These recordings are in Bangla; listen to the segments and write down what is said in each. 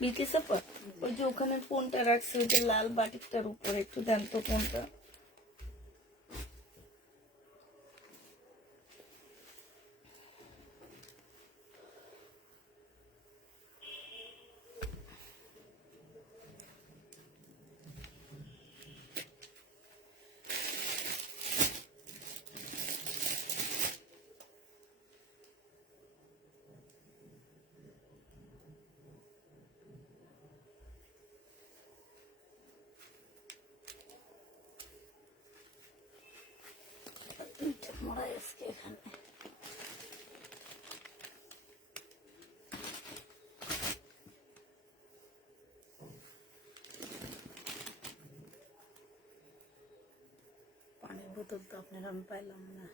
বিটি সাপা ওই যে ওখানে ফোনটা রাখছে ওই যে লাল বাটিকটার উপরে একটু দেন তো ফোনটা। মরাই আজকে এখানে পানির বোতল তো আপনার আমি পাইলাম না,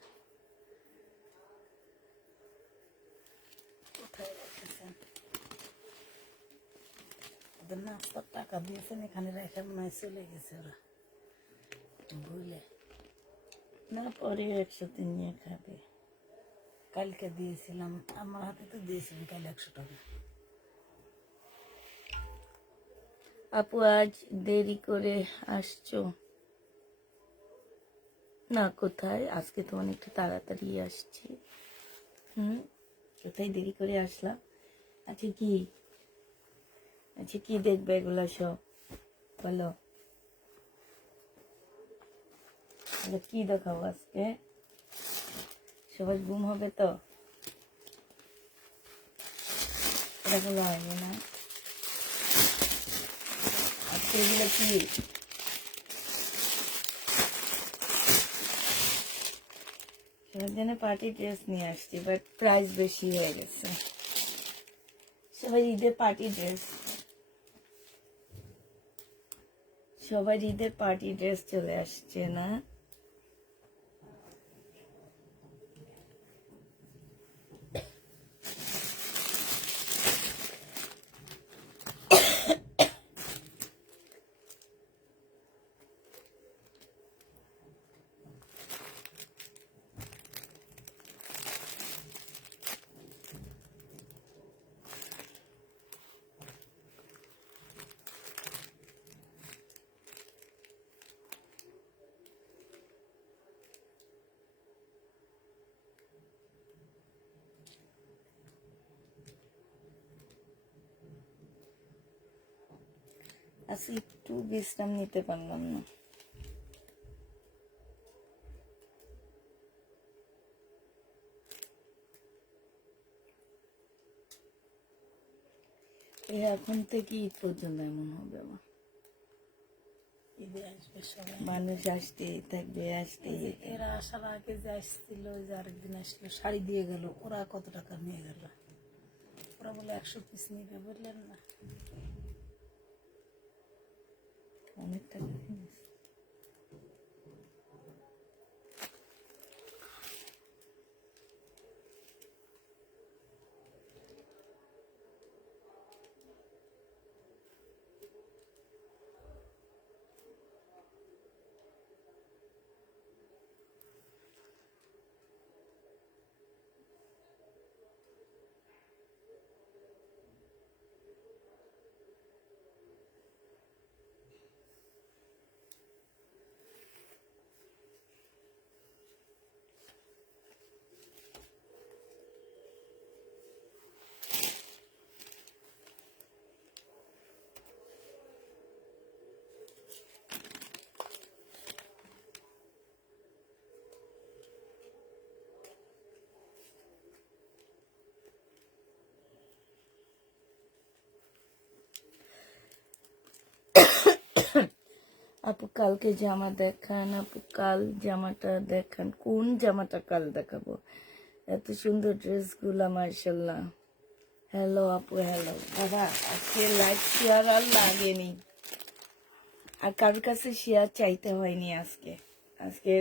কোথায় রেখেছেন? ওদের নাস্তার টাকা দিয়েছেন এখানে রেখে মনে হয় চলে গেছে ওরা ভুলে, না পরে একসাথে নিয়ে খাবে। কালকে দিয়েছিলাম, আমার হাতে তো দিয়েছিলাম কাল 100 টাকা। আপু আজ দেরি করে আসছো? না কোথায়, আজকে তো অনেকটা তাড়াতাড়ি আসছি। কোথায় দেরি করে আসলাম? আচ্ছা কি, আচ্ছা কি দেখবে এগুলা সব বলো, কি দেখাবো আজকে? সবাই ঘুম হবে তো, এরকম হয়নি না আজকে। এগুলো কি সবার জন্য পার্টি ড্রেস নিয়ে আসছি, বাট প্রাইস বেশি হয়ে গেছে। সবাই ঈদের পার্টি ড্রেস, সবাই ঈদের পার্টি ড্রেস চলে আসছে না? আজকে একটু বিশ্রাম নিতে পারলাম না। এখন থেকে ঈদ পর্যন্ত এমন হবে আমার। ঈদে আসবে সবাই, মানুষ আসতেই থাকবে আসতেই। এরা আসার আগে যে আসছিল, যে আরেকদিন আসলো শাড়ি দিয়ে গেল, ওরা কত টাকা নিয়ে গেল? ওরা বলে 100 পিস নিবে, বললেন না? অনেক টাকা নিয়েছে। আপু কালকে জামা দেখান, আপু কাল জামাটা দেখান, কোন জামাটা কাল দেখাবো? এত সুন্দর ড্রেসগুলা মার্শাল্লাহ। হ্যালো আপু, হ্যালো বাবা। আজকে লাইভ শেয়ার আর লাগেনি, আর কারোর কাছে শেয়ার চাইতে হয়নি আজকে। আজকে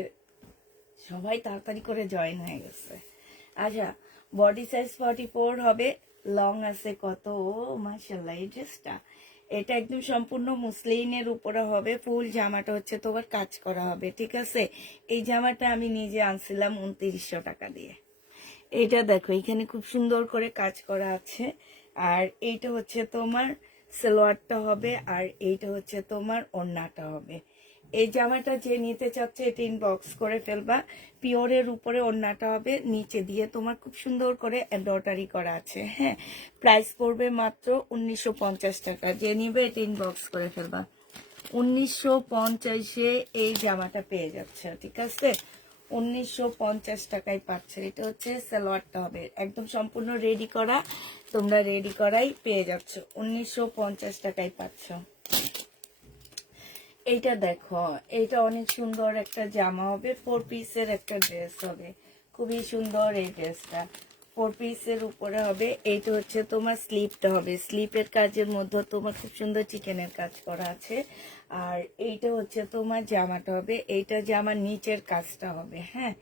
সবাই তাড়াতাড়ি করে জয়েন হয়ে গেছে। আচ্ছা, বডি সাইজ 44 হবে, লং আছে কত? ও মাশাআল্লাহ, এই ড্রেসটা এটা একদম সম্পূর্ণ মুসলিনের উপরে হবে। ফুল জামাটা হচ্ছে তোমার কাজ করা হবে, ঠিক আছে? এই জামাটা আমি নিজে আনছিলাম 2900 টাকা দিয়ে। এটা দেখো, এখানে খুব সুন্দর করে কাজ করা আছে। আর এইটা হচ্ছে তোমার সালোয়ারটা হবে, আর এইটা হচ্ছে তোমার ওড়নাটা হবে। এই জামাটা যে নিতে চাচ্ছে এটা ইনবক্স করে ফেলবা। পিওরের উপরে ওড়নাটা হবে, নিচে দিয়ে তোমার খুব সুন্দর করে এমব্রয়ডারি করা আছে। হ্যাঁ, প্রাইস পড়বে মাত্র 1950 টাকা। যে নিবে এটা ইনবক্স করে ফেলবা। 1950-এ এই জামাটা পেয়ে যাচ্ছে, ঠিক আছে? 1950 টাকায় পাচ্ছে। এটা হচ্ছে সালোয়ারটা হবে, একদম সম্পূর্ণ রেডি করা, তোমরা রেডি করাই পেয়ে যাচ্ছ, 1950 টাকায় পাচ্ছ। এইটা দেখো, এইটা অনেক সুন্দর একটা জামা হবে, 4 পিসের একটা ড্রেস হবে, খুবই সুন্দর এই ড্রেসটা। 4 পিসের উপরে হবে। এইটা হচ্ছে তোমার স্লিপটা হবে, স্লিপের কাজের মধ্যে তোমার খুব সুন্দর চিকেনের কাজ করা আছে। আর এইটা হচ্ছে তোমার জামাটা হবে, এইটা জামার নিচের কাজটা হবে। হ্যাঁ,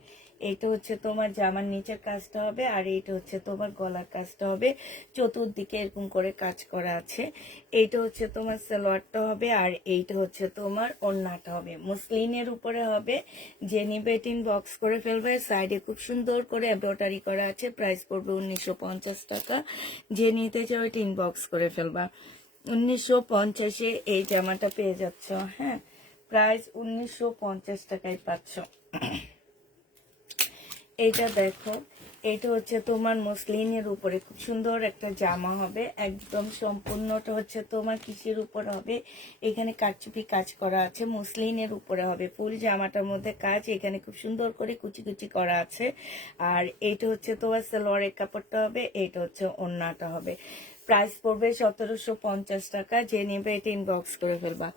এইটা হচ্ছে তোমার জামার নিচের কাজটা হবে, আর এইটা হচ্ছে তোমার গলার কাজটা হবে, চতুর্দিকে এরকম করে কাজ করা আছে। এইটা হচ্ছে তোমার সালোয়ারটা হবে, আর এইটা হচ্ছে তোমার ওড়নাটা হবে, মসলিনের উপরে হবে। যে নিবে বক্স করে ফেলবে। সাইডে খুব সুন্দর করে এমব্রয়ডারি করা আছে, প্রাইস পড়বে 1950 টাকা। যে নিতে চাও বক্স করে ফেলবা। 1950-এ এই জামাটা পেয়ে যাচ্ছ। হ্যাঁ, প্রাইস 1950 টাকায় পাচ্ছ। এইটা দেখো, এটা হচ্ছে তোমার মসলিনের উপরে খুব সুন্দর একটা জামা হবে, একদম সম্পূর্ণটা হচ্ছে তোমার কিসের উপর হবে, এখানে কারচুপি কাজ করা আছে, মসলিনের উপরে হবে, ফুল জামাটার মধ্যে কাজ, এখানে খুব সুন্দর করে কুচি কুচি করা আছে। আর এইটা হচ্ছে তোমার সালোয়ারের কাপড়টা হবে, এইটা হচ্ছে ওড়নাটা হবে। প্রাইস পড়বে 1750 টাকা। যে নেবে এটা ইনবক্স করে ফেলবা।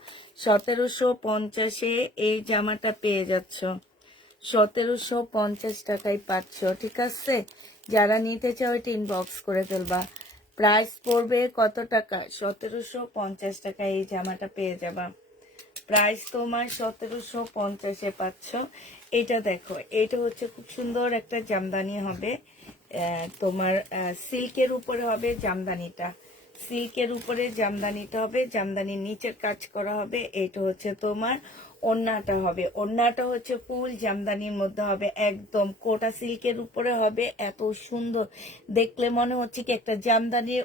1750-এ এই জামাটা পেয়ে যাচ্ছ, 1750 টাকায় পাচ্ছ, ঠিক আছে? যারা নিতে চাও এটা ইনবক্স করে ফেলবা। প্রাইস পড়বে কত টাকা? 1750 টাকায় এই জামাটা পেয়ে যাবা। প্রাইস তোমার 1750-এ পাচ্ছ। এটা দেখো, এটা হচ্ছে খুব সুন্দর একটা জামদানি হবে, তোমার সিল্কের উপরে হবে জামদানিটা, সিল্কের উপরে জামদানিটা হবে, জামদানির নিচের কাজ করা হবে। এটা হচ্ছে তোমার ওড়নাটা হবে, ওড়নাটা হচ্ছে ফুল জামদানির মধ্যে হবে, একদম কোটা সিল্কের উপরে হবে, এত সুন্দর দেখলে মনে হচ্ছে কি একটা জামদানির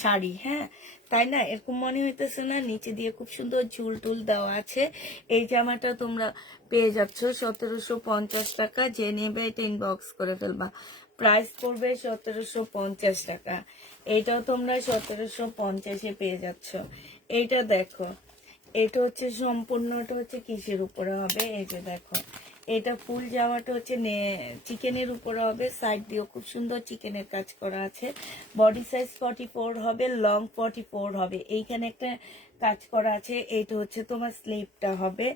শাড়ি। হ্যাঁ, তাই না? এরকম মনে হইতেছে না? নিচে দিয়ে খুব সুন্দর ঝুল টুল দেওয়া আছে। এই জামাটা তোমরা পেয়ে যাচ্ছ 1750 টাকা। যে নেবে এটা ইনবক্স করে ফেলবা। প্রাইস পড়বে 1750 টাকা। এইটাও তোমরা 1750-এ পেয়ে যাচ্ছ। এইটা দেখো, এটা হচ্ছে সম্পূর্ণটা হচ্ছে কিসের উপরে হবে, এই যে দেখো, এটা ফুল জামাটা হচ্ছে চিকেনের উপরে হবে, সাইড দিয়েও খুব সুন্দর চিকেনের কাজ করা আছে। বডি সাইজ 44 হবে, লং 44 হবে, এইখানে একটা কাজ করা আছে। এইটা হচ্ছে তোমার স্লিপটা হবে,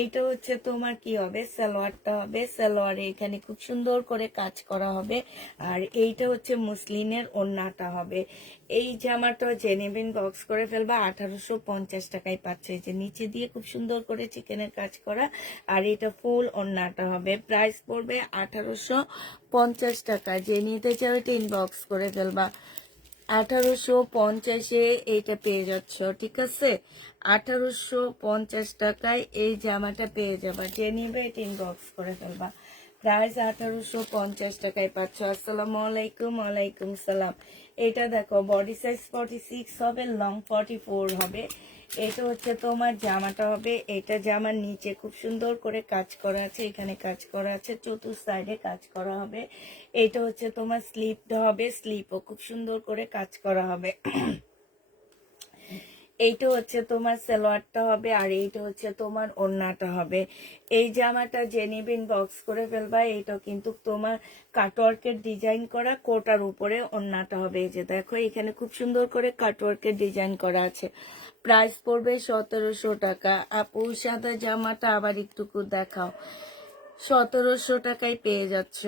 এইটা হচ্ছে তোমার কি হবে, সালোয়ারটা হবে, সালোয়ারে এখানে খুব সুন্দর করে কাজ করা হবে। আর এইটা হচ্ছে মুসলিনের ওড়নাটা হবে। এই জামাটা যে নেবেন বক্স করে ফেলবা। 1850 টাকায় পাচ্ছে, এই যে নিচে দিয়ে খুব সুন্দর করে চিকেনের কাজ করা, আর এটা ফুল ওড়নাটা হবে। প্রাইস পড়বে 1850 টাকা। যে নিতে চাও এটা ইনবক্স করে ফেলবা। 1850-এ এইটা পেয়ে যাচ্ছ, ঠিক আছে? 1850 টাকায় এই জামাটা পেয়ে যাবা। যে নিবে এটা ইনবক্স করে ফেলবা। প্রাইস 1850 টাকায় পাচ্ছ। আসসালামু আলাইকুম। ওয়ালাইকুম সালাম। এটা দেখো, বডি সাইজ 46 হবে, লং 44 হবে। এটা হচ্ছে তোমার জামাটা হবে, এটা জামার নিচে খুব সুন্দর করে কাজ করা আছে, এখানে কাজ করা আছে, চতুর সাইডে কাজ করা হবে। এটা হচ্ছে তোমার স্লিপটা হবে, স্লিপও খুব সুন্দর করে কাজ করা হবে। এইটা হচ্ছে তোমার সালোয়ারটা হবে, আর এইটা হচ্ছে তোমার ওড়নাটা হবে। এই জামাটা যে নিবেন বক্স করে ফেলবা। এইটা কিন্তু তোমার কাটওয়ার্কের ডিজাইন করা, কোটার উপরে ওড়নাটা হবে। এই যে দেখো, এখানে খুব সুন্দর করে কাটওয়ার্কের ডিজাইন করা আছে। প্রাইস পড়বে 1700 টাকা। আপু সাদা জামাটা আবার একটুকু দেখাও। 1700 টাকায় পেয়ে যাচ্ছ।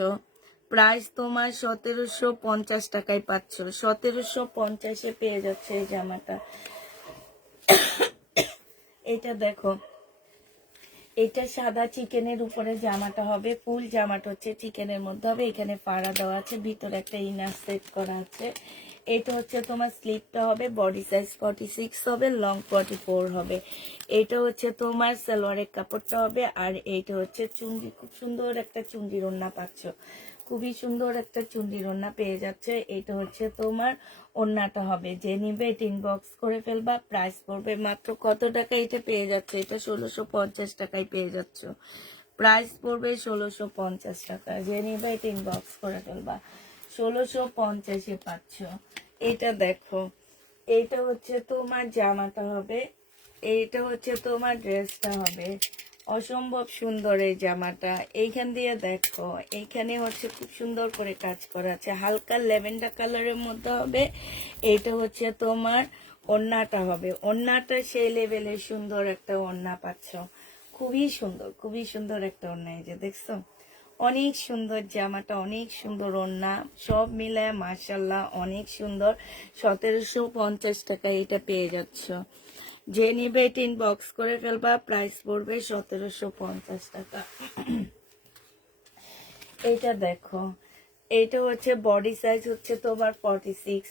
প্রাইস তোমার 1750 টাকায় পাচ্ছ। 1750-এ পেয়ে যাচ্ছে এই জামাটা। এটা দেখো, এটা সাদা চিকেনের উপরে জামাটা হবে, ফুল জামাটা হচ্ছে চিকেনের মধ্যে হবে, এখানে পাড়া দেওয়া আছে, ভিতরে একটা ইনার সেট করা আছে। এটা হচ্ছে তোমার স্লিপটা হবে, বডি সাইজ 46 হবে, লং 44 হবে। এটা হচ্ছে তোমার সালোয়ারের কাপড়টা হবে, আর এইটা হচ্ছে চুন্ডি, খুব সুন্দর একটা চুন্ডির ওড়না পাচ্ছ। খুবই সুন্দর একটা চুন্ডির ওড়না পেয়ে যাচ্ছে। এটা হচ্ছে তোমার ওড়নাটা হবে, যে নিবে এটা ইনবক্স করে ফেলবা। প্রাইস পড়বে মাত্র কত টাকা এটা পেয়ে যাচ্ছে, এটা 1650 টাকায় পেয়ে যাচ্ছ। প্রাইস পড়বে 1650 টাকা, যে নিবে এটা ইনবক্স করে ফেলবা। 1650-এ পাচ্ছ। এটা দেখো, এইটা হচ্ছে তোমার জামাটা হবে, এইটা হচ্ছে তোমার ড্রেসটা হবে। অসম্ভব সুন্দর এই জামাটা। এইখান দিয়ে দেখো, এইখানে হচ্ছে খুব সুন্দর করে কাজ করা আছে, হালকা ল্যাভেন্ডার কালারের মধ্যে হবে। এইটা হচ্ছে তোমার ওড়নাটা হবে, ওড়নাটা সেই লেভেলের সুন্দর একটা ওড়না পাচ্ছ। খুবই সুন্দর, খুবই সুন্দর একটা ওড়না। এই যে দেখছো, অনেক সুন্দর জামাটা, অনেক সুন্দর ওড়না, সব মিলায় মাশাল্লাহ অনেক সুন্দর। 1750 টাকা এটা পেয়ে যাচ্ছ। যে নিবে এটা ইনবক্স করে ফেলবা। প্রাইস পড়বে 1750 টাকা। এইটা দেখো, এইটা হচ্ছে বডি সাইজ হচ্ছে তোমার 46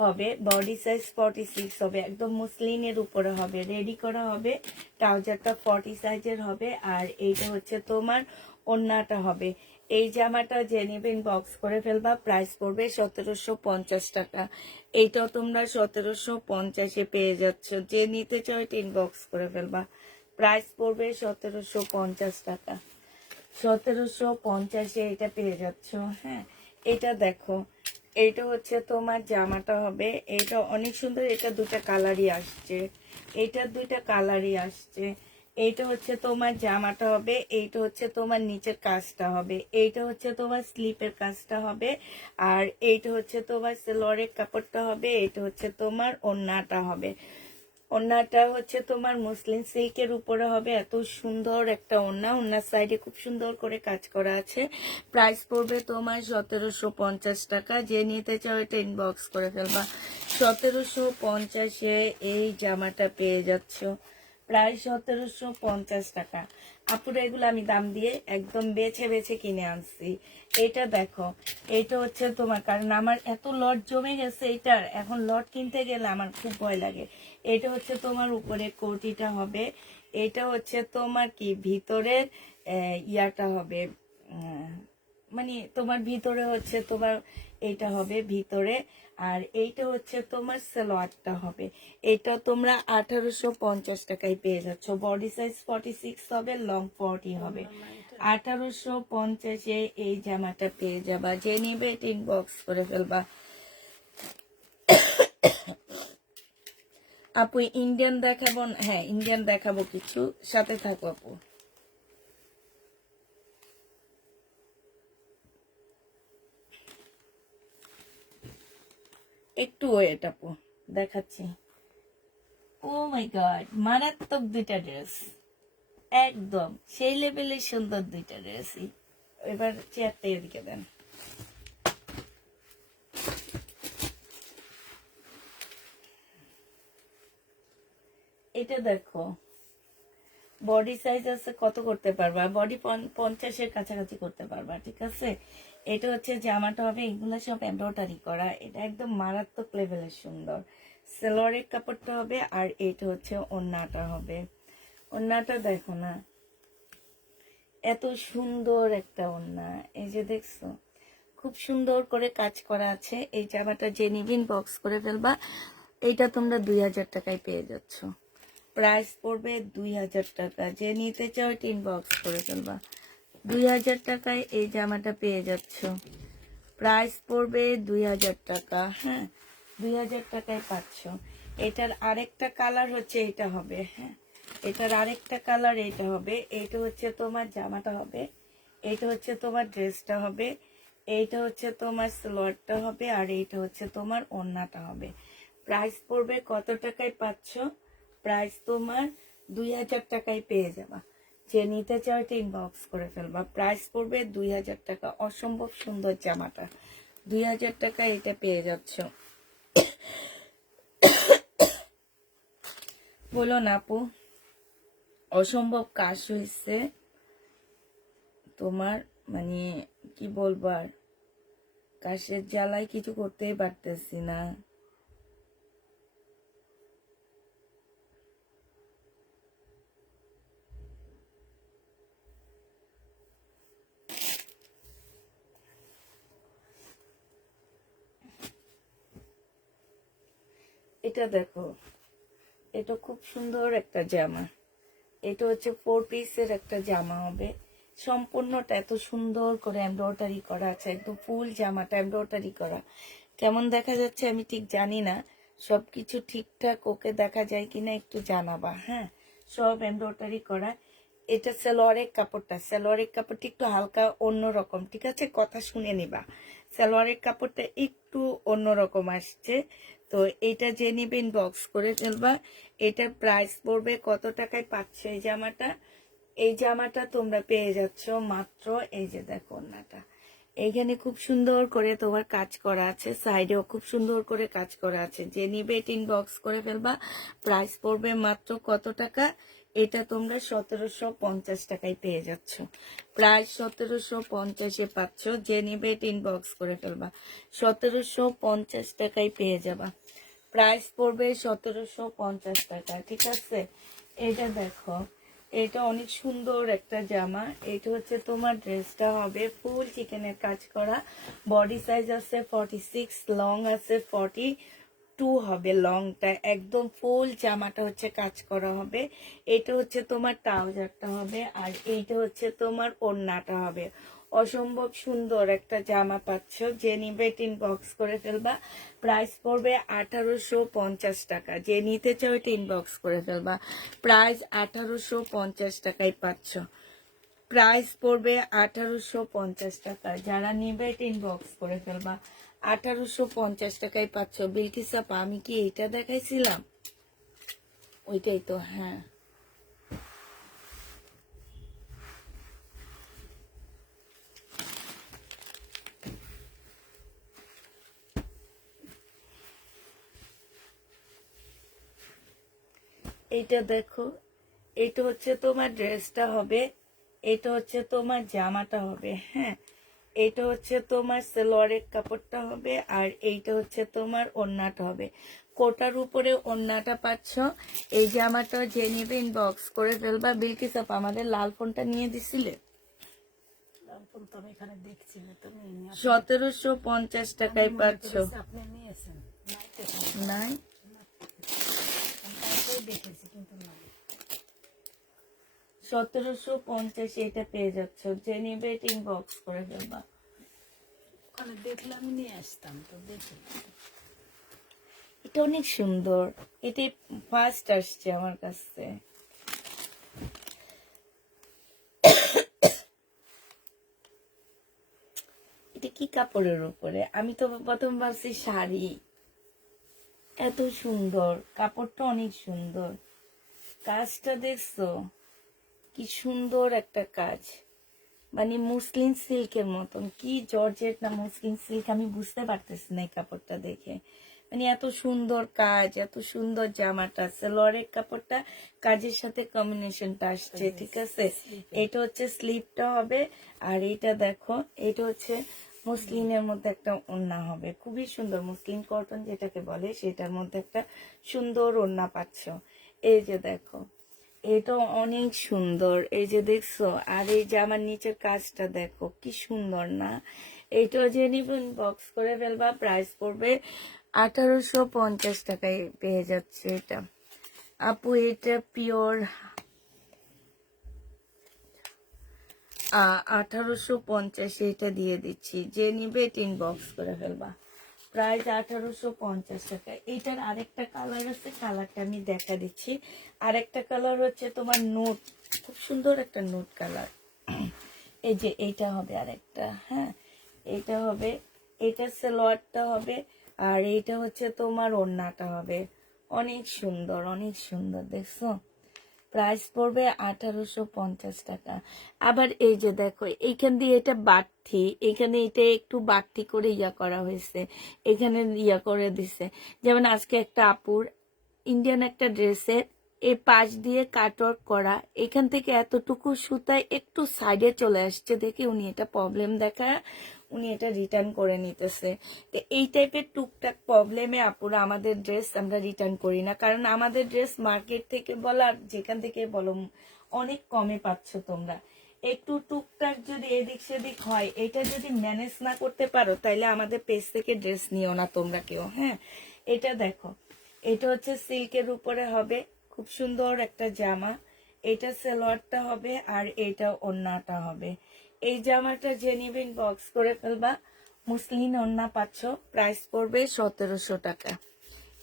হবে, বডি সাইজ 46 হবে, একদম মুসলিনের উপরে হবে, রেডি করা হবে। ট্রাউজারটা 40 সাইজের হবে। আর এইটা হচ্ছে তোমার ওড়নাটা হবে। এই জামাটা যে নেবে ইনবক্স করে ফেলবা। প্রাইস পড়বে 1750 টাকা। এইটাও তোমরা 1750-এ পেয়ে যাচ্ছ। যে নিতে চাও এটা ইনবক্স করে ফেলবা। প্রাইস পড়বে 1750 টাকা। 1750-এ এটা পেয়ে যাচ্ছ। হ্যাঁ, এটা দেখো, এইটা হচ্ছে তোমার জামাটা হবে। এটা অনেক সুন্দর, এটা দুটা কালারই আসছে, এইটা দুইটা কালারই আসছে। এইটা হচ্ছে তোমার জামাটা হবে, এইটা হচ্ছে তোমার নিচের কাজটা হবে, এইটা হচ্ছে তোমার স্লিপের কাজটা হবে, আর এইটা হচ্ছে তোমার সেলোয়ারের কাপড়টা হবে, এইটা হচ্ছে তোমার ওড়নাটা হবে। ওড়নাটা হচ্ছে তোমার মুসলিম সিল্কের উপরে হবে। এত সুন্দর একটা ওড়না, ওড়নার সাইডে খুব সুন্দর করে কাজ করা আছে। প্রাইস পড়বে তোমার 1750 টাকা। যে নিতে চাও এটা ইনবক্স করে ফেলবা। 1750-এ এই জামাটা পেয়ে যাচ্ছ। প্রায় 1750 টাকা। আপুরা এগুলো আমি দাম দিয়ে একদম বেছে বেছে কিনে আনছি। এটা দেখো, এটা হচ্ছে তোমার, কারণ আমার এত লট জমে গেছে এটার, এখন লট কিনতে গেলে আমার খুব ভয় লাগে। এটা হচ্ছে তোমার উপরে কোটিটা হবে, এটা হচ্ছে তোমার কি ভিতরের ইয়াটা হবে, মানে তোমার ভিতরে হচ্ছে তোমার এইটা হবে ভিতরে। আর এইটা হচ্ছে তোমার সালোয়ারটা হবে। এটা তোমরা 1850 টাকায় পেয়ে যাচ্ছ। বডি সাইজ 46 হবে, লং 40 হবে। 1850-এ এই জামাটা পেয়ে যাবা। যে নিবে এটা ইনবক্স করে ফেলবা। আপু ইন্ডিয়ান দেখাবো? হ্যাঁ, ইন্ডিয়ান দেখাবো কিছু, সাথে থাকো আপু। একটু ওয়েট আপু, দেখাচ্ছি। ও মাই গড, মারাত্মক দুইটা ড্রেস, একদম সেই লেভেলের সুন্দর দুইটা ড্রেসই। এবার চেয়ারটা এদিকে দেন। এটা দেখো, বডি সাইজ আছে কত করতে পারবা, বডি 50-এর কাছাকাছি করতে পারবা, ঠিক আছে। এটা হচ্ছে জামাটা হবে, এগুলো সব এমব্রয়ডারি করা, এটা একদম মারাত্মক লেভেলের সুন্দর। সেলোয়ারের কাপড়টা হবে, আর এটা হচ্ছে ওড়নাটা হবে। ওড়নাটা দেখো না, এত সুন্দর একটা ওড়না। এই যে দেখছো, খুব সুন্দর করে কাজ করা আছে। এই জামাটা যে নিবিন বক্স করে ফেলবা। এইটা তোমরা 2000 টাকায় পেয়ে যাচ্ছ। প্রাইস পড়বে 2000 টাকা। যে নিতে চাও এটা ইনবক্স করে ফেলবা। 2000 টাকায় এই জামাটা পেয়ে যাচ্ছ। প্রাইস পড়বে 2000 টাকা। হ্যাঁ, 2000 টাকায় পাচ্ছ। এটার আরেকটা কালার হচ্ছে এটা হবে। হ্যাঁ, এটার আরেকটা কালার এটা হবে। এইটা হচ্ছে তোমার জামাটা হবে, এইটা হচ্ছে তোমার ড্রেসটা হবে, এইটা হচ্ছে তোমার সালোয়ারটা হবে, আর এইটা হচ্ছে তোমার ওড়নাটা হবে। প্রাইস পড়বে কত টাকায় পাচ্ছ? প্রাইস তোমার 2000 টাকায় পেয়ে যাবা। যে নিতে চাও এটা ইনবক্স করে ফেলবা। প্রাইস পড়বে 2000 টাকা। অসম্ভব সুন্দর জামাটা, 2000 টাকায় এটা পেয়ে যাচ্ছ। বলো না আপু, অসম্ভব কাশ হয়েছে তোমার, মানে কি বলবো আর, কাশের জ্বালায় কিছু করতেই পারতেছি না। এইটা দেখো, এটা খুব সুন্দর একটা জামা। এটা হচ্ছে 4 পিসের একটা জামা হবে, সম্পূর্ণটা এত সুন্দর করে এমব্রয়ডারি করা আছে, একদম ফুল জামাটা এমব্রয়ডারি করা। কেমন দেখা যাচ্ছে আমি ঠিক জানি না, সবকিছু ঠিকঠাক ওকে দেখা যায় কিনা একটু জানাবা। হ্যাঁ, সব এমব্রয়ডারি করা। এটা সালোয়ারের কাপড়টা, সালোয়ারের কাপড়টা একটু হালকা অন্যরকম, ঠিক আছে, কথা শুনে নিবা। সালোয়ারের কাপড়টা একটু অন্যরকম আসছে। তো এটা যে নিবে ইনবক্স করে ফেলবা। এটার প্রাইস পড়বে কত টাকায় পাচ্ছ এই জামাটা? এই জামাটা তোমরা পেয়ে যাচ্ছ মাত্র, এই যে দেখো ওড়নাটা, এইখানে খুব সুন্দর করে তোমার কাজ করা আছে, সাইডেও খুব সুন্দর করে কাজ করা আছে। যে নিবে এটা ইনবক্স করে ফেলবা। প্রাইস পড়বে মাত্র কত টাকা? এটা তোমরা 1750 টাকায় পেয়ে যাচ্ছ। প্রায় 1750-এ পাচ্ছ। যে নিবে এটা ইনবক্স করে ফেলবা, 1750 টাকায় পেয়ে যাবা। প্রাইস পড়বে 1750 টাকা, ঠিক আছে। এটা দেখো, এটা অনেক সুন্দর একটা জামা। এটা হচ্ছে তোমার ড্রেসটা হবে ফুল চিকেনের কাজ করা। বডি সাইজ আছে 46, লং আছে 42 হবে, লংটা একদম ফুল জামাটা হচ্ছে কাজ করা হবে। এটা হচ্ছে তোমার ট্রাউজারটা হবে, আর এইটা হচ্ছে তোমার ওড়নাটা হবে। অসম্ভব সুন্দর একটা জামা পাচ্ছ। যে নিবে ইনবক্স করে ফেলবা। প্রাইস পড়বে 1850 টাকা। যে নিতে চাও এটা ইনবক্স করে ফেলবা। প্রাইস 1850 টাকায় পাচ্ছ। প্রাইস পড়বে 1850 টাকা। যারা নিবে এটা ইনবক্স করে ফেলবা। 1850 টাকায় পাচ্ছ। বিলকিস আপা, আমি কি এইটা দেখাইছিলাম? ওইটাই তো, হ্যাঁ। এইটা দেখো, এটা হচ্ছে তোমার ড্রেসটা হবে, এটা হচ্ছে তোমার জামাটা হবে। হ্যাঁ, এটা হচ্ছে তোমার সালোয়ারের কাপড়টা হবে, আর এইটা হচ্ছে তোমার ওড়নাটা হবে। কোটার উপরে ওড়নাটা পাচ্ছ। এই জামাটা যে নিবে ইনবক্স করে ফেলবা। বিলকিস আপা, আমাদের লাল ফোনটা নিয়ে দিছিলে? 1750 টাকায় পাচ্ছ। নাই, 1750 এটা পেয়ে যাচ্ছ। যে নিবে এটা ইনবক্স করে ফেলবা। দেখলাম নিয়ে আসতাম, তো দেখি এটা অনেক সুন্দর, এটা ফার্স্ট আসছে আমার কাছে। এটা কি কাপড়ের উপরে? আমি তো প্রথম ভাবছি শাড়ি। এত সুন্দর কাপড়টা, অনেক সুন্দর। কাজটা দেখছো কি সুন্দর একটা কাজ, মানে মুসলিম সিল্কের মতন। কি জর্জেট না মুসলিম সিল্ক আমি বুঝতে পারতেছি না এই কাপড়টা দেখে। মানে এত সুন্দর কাজ, এত সুন্দর জামাটা। সালোয়ারের কাপড়টা কাজের সাথে কম্বিনেশনটা আসছে, ঠিক আছে। এটা হচ্ছে স্লিপটা হবে, আর এটা দেখো, এটা হচ্ছে মুসলিমের মধ্যে একটা ওড়না হবে, খুবই সুন্দর। মুসলিম কটন যেটাকে বলে, সেটার মধ্যে একটা সুন্দর ওড়না পাচ্ছ। এই যে দেখো, এটা অনেক সুন্দর, এই যে দেখছো। আর এই জামার নিচের কাজটা দেখো কি সুন্দর না? এইটা যে নিবেন বক্স করে ফেলবা। প্রাইস পড়বে 1850 টাকায় পেয়ে যাচ্ছে এটা। আপু এটা পিওর 1850 এটা দিয়ে দিচ্ছি। যে নিবে এটা ইনবক্স করে ফেলবা। প্রাইস 1850 টাকা। এটার আরেকটা কালার আছে, কালারটা আমি দেখা দিচ্ছি। আরেকটা কালার হচ্ছে তোমার নোট, খুব সুন্দর একটা নোট কালার। এই যে এইটা হবে আরেকটা। হ্যাঁ, এটা হবে, এটা সালোয়ারটা হবে, আর এইটা হচ্ছে তোমার ওড়নাটা হবে। অনেক সুন্দর, অনেক সুন্দর, দেখছো। প্রাইস পড়বে 1850 টাকা। আবার এই যে দেখো, এইখান দিয়ে এটা বাড়তি, এখানে এটা একটু বাড়তি করে ইয়া করা হয়েছে, এখানে ইয়া করে দিছে। যেমন আজকে একটা আপুর ইন্ডিয়ান একটা ড্রেসের এই পাশ দিয়ে কাটওয়ার্ক করা, এখান থেকে এতটুকু সুতায় একটু সাইডে চলে আসছে দেখে উনি এটা প্রবলেম দেখায় উনি এটা রিটার্ন করে নিতেছে। তো এই টাইপের টুকটাক প্রবলেমে আপুরা আমাদের ড্রেস আমরা রিটার্ন করি না, কারণ আমাদের ড্রেস মার্কেট থেকে বলা যেখান থেকে বলো অনেক কমে পাচ্ছ তোমরা। একটু টুকটাক যদি এদিক সেদিক হয়, এটা যদি ম্যানেজ না করতে পারো, তাইলে আমাদের পেজ থেকে ড্রেস নিও না তোমরা কেউ। হ্যাঁ, এটা দেখো, এটা হচ্ছে সিল্কের উপরে হবে, খুব সুন্দর একটা জামা। এটা সালোয়ারটা হবে আর এটা ওড়নাটা হবে। এই জামাটা যে নিবেন বক্স করে ফেলবা, মুসলিন ওড়না পাচ্ছ, প্রাইস পড়বে 1700 টাকা।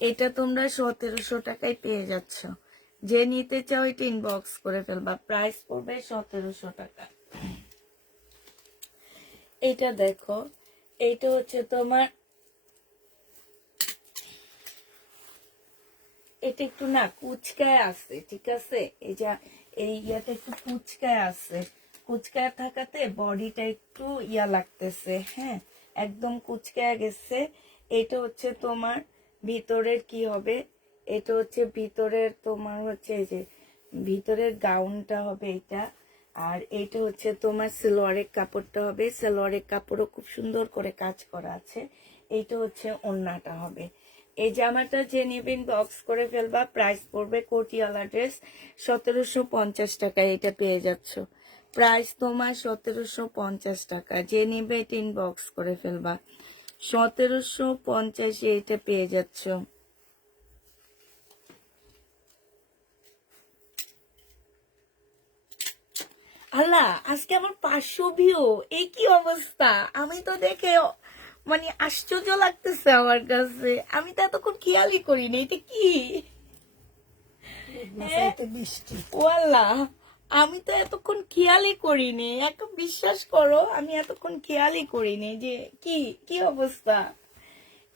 এটা তোমরা 1700 টাকায় পেয়ে যাচ্ছ। যে নিতে চাও এটা ইনবক্স করে ফেলবা, প্রাইস পড়বে 1700 টাকা। এটা দেখো, এইটা হচ্ছে তোমার, এটা একটু না কুচকায় আছে, ঠিক আছে, এই যে এই ইয়াটা একটু কুচকায় আছে, কুচকায় থাকাতে বডিটা একটু ইয়া লাগতেছে, হ্যাঁ, একদম কুচকায় গেছে। এটা হচ্ছে তোমার ভিতরের কি হবে, এটা হচ্ছে ভিতরের তোমার হচ্ছে এই যে ভিতরের গাউনটা হবে এটা। আর এটা হচ্ছে তোমার সালোয়ারের কাপড়টা হবে, সালোয়ারের কাপড়ও খুব সুন্দর করে কাজ করা আছে। এইটা হচ্ছে ওড়নাটা হবে। এই জামাটা যে নেবেন বক্স করে ফেলবা, প্রাইস পড়বে কোটিয়ালা ড্রেস 1750 টাকা। এটা পেয়ে যাচ্ছ, প্রাইস তোমার 1750 টাকা। যে নেবে এটা ইনবক্স করে ফেলবা, 1750 এটা পেয়ে যাচ্ছ। আল্লাহ, আজকে আমার 500 ভিউ, এই কি অবস্থা! আমি তো দেখে মানে আশ্চর্য লাগতেছে আমার কাছে, আমি তো এতক্ষণ খেয়ালই করিনি এটা কি। বৃষ্টি। ওয়াল্লাহ, আমি তো এতক্ষণ খেয়ালই করিনি, একটু বিশ্বাস করো, আমি এতক্ষণ খেয়ালই করিনি যে কি কি অবস্থা।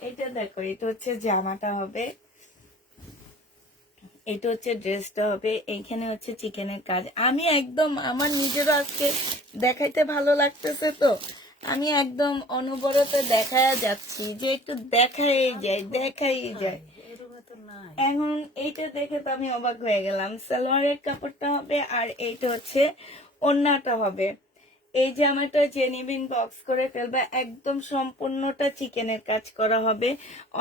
এটা দেখো, এটা হচ্ছে জামাটা হবে, এটা হচ্ছে ড্রেসটা হবে, এইখানে হচ্ছে চিকেনের কাজ। আমি একদম আমার নিজেরও আজকে দেখাইতে ভালো লাগতেছে, তো আমি একদম অনবরত দেখায়া যাচ্ছি যে একটু দেখাই যায়। এরকম তো নাই। এখন এইটা দেখে তো আমি অবাক হয়ে গেলাম। সালোয়ারের কাপড়টা হবে আর এইটা হচ্ছে ওড়নাটা হবে। এই জামাটা জেনিবিন বক্স করে ফেলবে, একদম সম্পূর্ণটা চিকেনের কাজ করা হবে,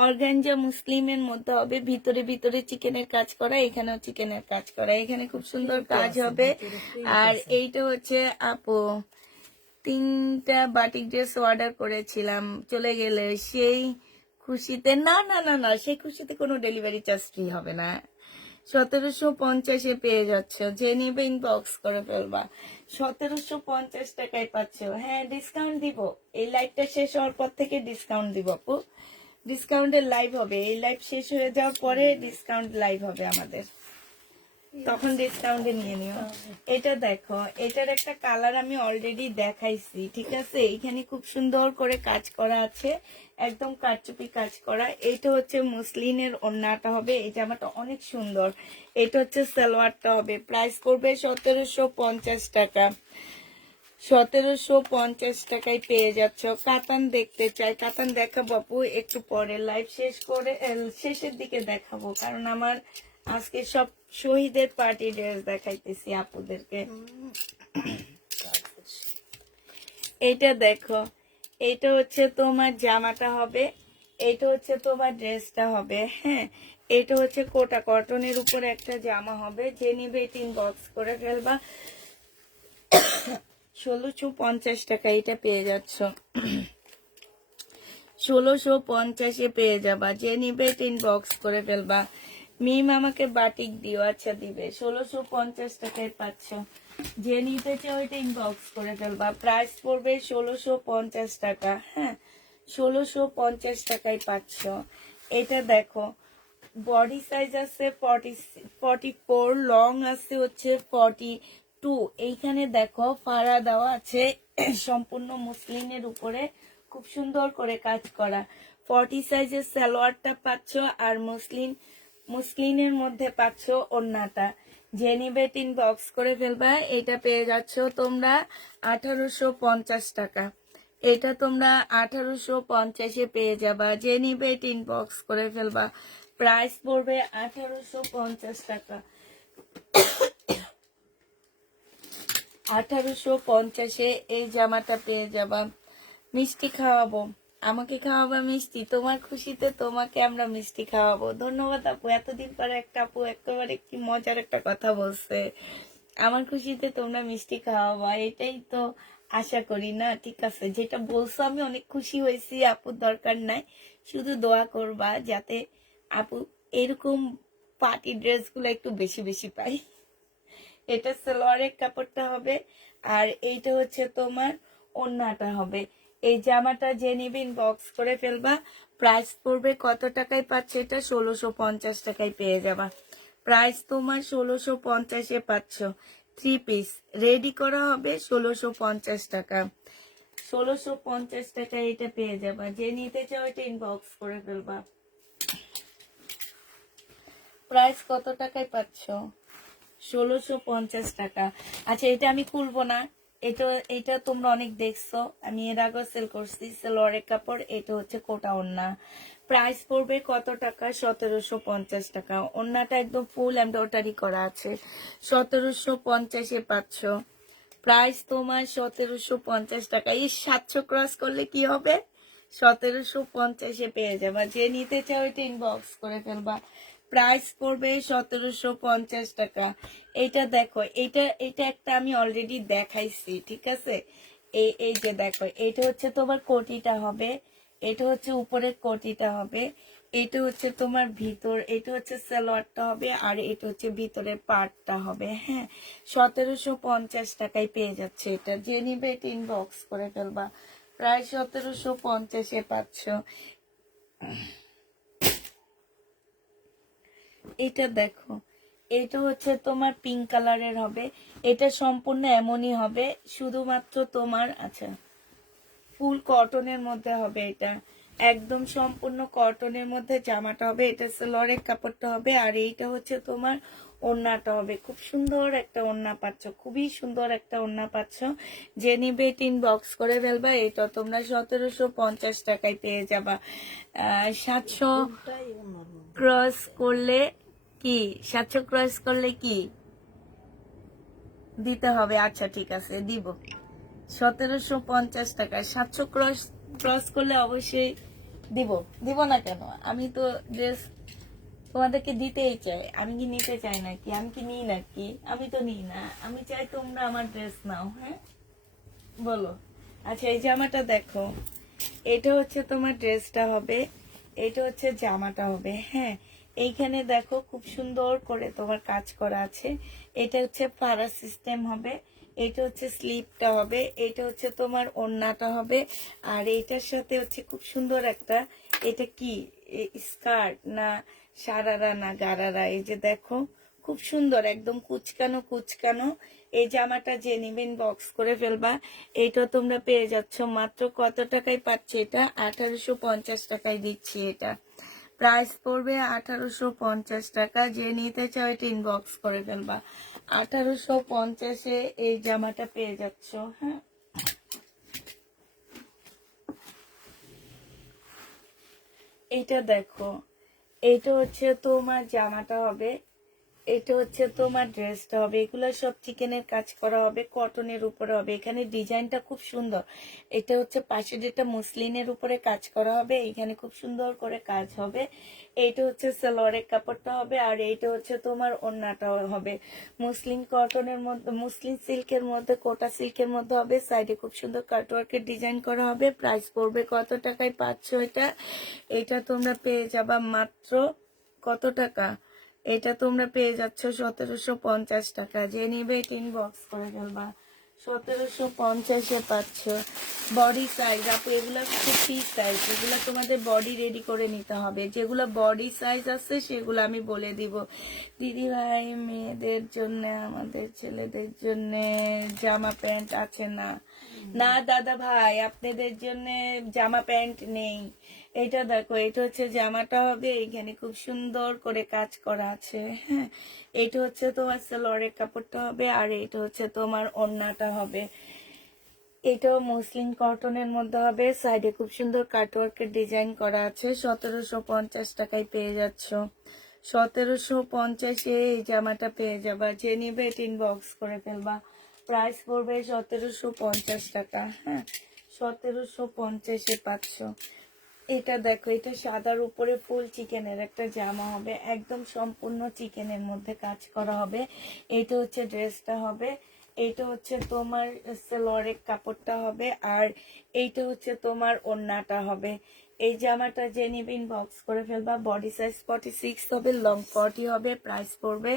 অর্গানজা মুসলিমের মধ্যে হবে, ভিতরে ভিতরে চিকেনের কাজ করা, এখানেও চিকেনের কাজ করা, এখানে খুব সুন্দর কাজ হবে। আর এইটা হচ্ছে আপু 3টা বাটিক ড্রেস অর্ডার করেছিলাম, চলে গেলে সেই খুশিতে, না না না না, সেই খুশিতে কোনো ডেলিভারি চার্জ ফ্রি হবে না। 1750 পেয়ে যাচ্ছ, যে নিবে ইনবক্স করে ফেলবা, 1750 টাকায় পাচ্ছ। হ্যাঁ, ডিসকাউন্ট দিব, এই লাইভটা শেষ হওয়ার পর থেকে ডিসকাউন্ট দিব আপু, ডিসকাউন্টের লাইভ হবে, এই লাইভ শেষ হয়ে যাওয়ার পরে ডিসকাউন্ট লাইভ হবে আমাদের, তখন ডিসকাউন্টে নিয়ে নিও। এটা দেখো, এটার একটা কালার আমি অলরেডি দেখাইছি, ঠিক আছে, এখানে খুব সুন্দর করে কাজ করা আছে, একদম কারচুপি কাজ করা। এটা হচ্ছে মুসলিনের ওড়নাটা হবে, এই জামাটা অনেক সুন্দর। এটা হচ্ছে সালোয়ারটা হবে, প্রাইস করবে 1750 টাকা। 1750 টাকায় পেয়ে যাচ্ছ। কাতান দেখতে চাই, কাতান দেখাবো আপু একটু পরে, লাইভ শেষ করে শেষের দিকে দেখাবো, কারণ আমার আজকে সব শহীদের পার্টি ড্রেস দেখাইতেছি আপুদেরকে। এইটা দেখো, এইটা হচ্ছে তোমার জামাটা হবে, এইটা হচ্ছে তোমার ড্রেসটা হবে, হ্যাঁ, এটা হচ্ছে কোটা কটনের উপরে একটা জামা হবে, যে নিবে 3 বক্স করে ফেলবা, 1650 টাকা এটা পেয়ে যাচ্ছ, 1650 পেয়ে যাবা, যে নিবে 3 বক্স করে ফেলবা। মিম আমাকে বাটিক দিও, আচ্ছা দিবে, 1650 টাকায় পাচ্ছ, যে নিতে চাও ওইটা ইনবক্স করে ফেলবা, প্রাইস পড়বে 1650 টাকা। হ্যাঁ, 1650 টাকায় পাচ্ছ। এটা দেখো, বডি সাইজ আছে 44, লং আছে হচ্ছে 42। এইখানে দেখো ফাড়া দেওয়া আছে, সম্পূর্ণ মুসলিনের উপরে খুব সুন্দর করে কাজ করা। 40 সাইজের সালোয়ারটা পাচ্ছ, আর মুসলিনের মধ্যে পাচ্ছ ওড়নাটা। যে নিবে 3 বক্স করে ফেলবা, এটা পেয়ে যাচ্ছ তোমরা 1850 টাকা। এটা তোমরা 1850 পেয়ে যাবা, যে নিবে 3 বক্স করে ফেলবা, প্রাইস পড়বে 1850 টাকা। 1850 এই জামাটা পেয়ে যাবা। মিষ্টি খাওয়াবো, আমাকে খাওয়াবা মিষ্টি, তোমার খুশিতে তোমাকে আমরা মিষ্টি খাওয়াবো। ধন্যবাদ আপু, এতদিন পরে একটা আপু একেবারে কি মজার একটা কথা বলছে, আমার খুশিতে তোমরা মিষ্টি খাওয়াবা, এটাই তো আশা করি না। ঠিক আছে, যেটা বলছো আমি অনেক খুশি হয়েছি, আপুর দরকার নাই, শুধু দোয়া করবা যাতে আপু এরকম পার্টি ড্রেসগুলো একটু বেশি বেশি পাই। এটা সালোয়ারের কাপড়টা হবে, আর এইটা হচ্ছে তোমার ওড়নাটা হবে। এই জামাটা যে নিবে ইনবক্স করে ফেলবা। প্রাইস পড়বে কত টাকায় পাচ্ছে এটা? 1650 টাকায় পেয়ে যাবা। প্রাইস তোমার 1650-এ পাচ্ছ। 3 পিস রেডি করা হবে 1650 টাকা। 1650 টাকায় এটা পেয়ে যাবা। যে নিতে চাও এটা ইনবক্স করে ফেলবা। প্রাইস কত টাকায় পাচ্ছ? 1650 টাকা। আচ্ছা, এটা আমি খুলবো না। এটা এটা তোমরা অনেক দেখছো, আমি এর আগে সেল করছি। সালোয়ারের কাপড়, এটা হচ্ছে কোটা ওড়না। প্রাইস পড়বে কত টাকা? 1750 টাকা। ওড়নাটা একদম ফুল এমব্রয়ডারি করা আছে। 1750-এ পাচ্ছ। প্রাইস তোমার 1750 টাকা। এই 700 ক্রস করলে কি হবে? 1750-এ পেয়ে যাবা। যে নিতে চাও এটা ইনবক্স করে ফেলবা। প্রাইস পড়বে 1750 টাকা। এটা দেখো, এটা এটা একটা আমি অলরেডি দেখাইছি, ঠিক আছে? এই এই যে দেখো, এটা হচ্ছে তোমার কোটিটা হবে, এটা হচ্ছে উপরের কোটিটা হবে, এটা হচ্ছে তোমার ভিতর, এটা হচ্ছে সালোয়ারটা হবে, আর এটা হচ্ছে ভিতরের পার্টটা হবে। হ্যাঁ, 1750 টাকায় পেয়ে যাচ্ছে এটা। যে নিবে এটা ইনবক্স করে ফেলবা। প্রায় 1750-এ পাচ্ছ। এটা দেখো, এটা হচ্ছে তোমার পিঙ্ক কালারের হবে। এটা সম্পূর্ণ এমনই হবে, শুধুমাত্র তোমার আচ্ছা ফুল কটনের মধ্যে হবে। এটা একদম সম্পূর্ণ কটনের মধ্যে জামাটা হবে। এটা সালোয়ারের কাপড়টা হবে, আর এইটা হচ্ছে তোমার ওড়নাটা হবে। খুব সুন্দর একটা ওড়না পাচ্ছ, খুবই সুন্দর একটা ওড়না পাচ্ছ। যে নিবে ইনবক্স করে ফেলবা। এটা তোমরা 1750 টাকায় পেয়ে যাবা। 700 ওটাই ওনার মধ্যে। ক্রস করলে কি, 700 ক্রস করলে কি দিতে হবে? আচ্ছা ঠিক আছে, দিব। 1750 টাকা। 700 ক্রস ক্রস করলে অবশ্যই দিব। দিব না কেন? আমি তো ড্রেস তোমাদেরকে দিতেই চাই। আমি কি নিতে চাই নাকি? আমি কি নিই নাকি? আমি তো নিই না। আমি চাই তোমরা আমার ড্রেস নাও। হ্যাঁ, বলো। আচ্ছা, এই জামাটা দেখো, এটা হচ্ছে তোমার ড্রেসটা হবে, এটা হচ্ছে জামাটা হবে। হ্যাঁ, এইখানে দেখো খুব সুন্দর করে তোমার কাজ করা আছে। এটা হচ্ছে পাড়া সিস্টেম হবে, এটা হচ্ছে স্লিপটা হবে, এটা হচ্ছে তোমার ওড়নাটা হবে, আর এইটার সাথে হচ্ছে খুব সুন্দর একটা, এটা কি স্কার্ট না সারারা না গারারা, এই যে দেখো খুব সুন্দর একদম কুচকানো কুচকানো। এই জামাটা যে নিবেন বক্স করে ফেলবা। এটা তোমরা পেয়ে যাচ্ছ মাত্র কত টাকায় পাচ্ছ? এটা 1850 টাকায় দিচ্ছি। এটা প্রাইস পড়বে 1850 টাকা। যে নিতে চাও এটা ইনবক্স করে ফেলবা। 1850-এ এই জামাটা পেয়ে যাচ্ছ। হ্যাঁ, এটা দেখো, এটা হচ্ছে তোমার জামাটা হবে, এটা হচ্ছে তোমার ড্রেসটা হবে। এগুলো সব চিকেনের কাজ করা হবে, কটনের উপরে হবে। এখানে ডিজাইনটা খুব সুন্দর। এটা হচ্ছে পাশে যেটা মুসলিনের উপরে কাজ করা হবে, এখানে খুব সুন্দর করে কাজ হবে। এইটা হচ্ছে সালোয়ারের কাপড়টা হবে, আর এইটা হচ্ছে তোমার ওড়নাটা হবে। মুসলিন কটনের মধ্যে, মুসলিন সিল্কের মধ্যে, কোটা সিল্কের মধ্যে হবে। সাইডে খুব সুন্দর কাটওয়ার্কের ডিজাইন করা হবে। প্রাইস পড়বে কত টাকায় পাচ্ছ এটা? এটা তোমরা পেয়ে যাবা মাত্র কত টাকা? এটা তোমরা পেয়ে যাচ্ছ 1750 টাকা। যে নিবে ইনবক্স করে ফেলবা। 1750-এ পাচ্ছ। বডি সাইজ আপু, এগুলো হচ্ছে ফ্রি সাইজ, এগুলো তোমাদের বডি রেডি করে নিতে হবে। যেগুলো বডি সাইজ আছে সেগুলো আমি বলে দিব। দিদি ভাই, মেয়েদের জন্য, আমাদের ছেলেদের জন্য জামা প্যান্ট আছে না? না দাদা ভাই, আপনাদের জন্য জামা প্যান্ট নেই। এটা দেখো, এটা হচ্ছে জামাটা হবে, এখানে খুব সুন্দর করে কাজ করা আছে। হ্যাঁ, এটা হচ্ছে তোমার সালোয়ারের কাপড়টা হবে, আর এটা হচ্ছে তোমার ওড়নাটা হবে। এটাও মসলিন কটনের মধ্যে হবে। সাইডে খুব সুন্দর কাটওয়ার্কের ডিজাইন করা আছে। 1750 টাকায় পেয়ে যাচ্ছ। 1750-এ এই জামাটা পেয়ে যাবা। যে নিবে এটা ইনবক্স করে ফেলবা। প্রাইস পড়বে 1750 টাকা। হ্যাঁ, 1750-এ পাচ্ছ। এটা দেখো, এটা সাদার উপরে ফুল চিকেনের একটা জামা হবে, একদম সম্পূর্ণ চিকেনের মধ্যে কাজ করা হবে। এটা হচ্ছে ড্রেসটা হবে, এইটা হচ্ছে তোমার সালোয়ারের কাপড়টা হবে, আর এইটা হচ্ছে তোমার ওড়নাটা হবে। এই জামাটা যে নিবে ইনবক্স করে ফেলবা। বডি সাইজ 46 হবে, লং 40 হবে। প্রাইস পড়বে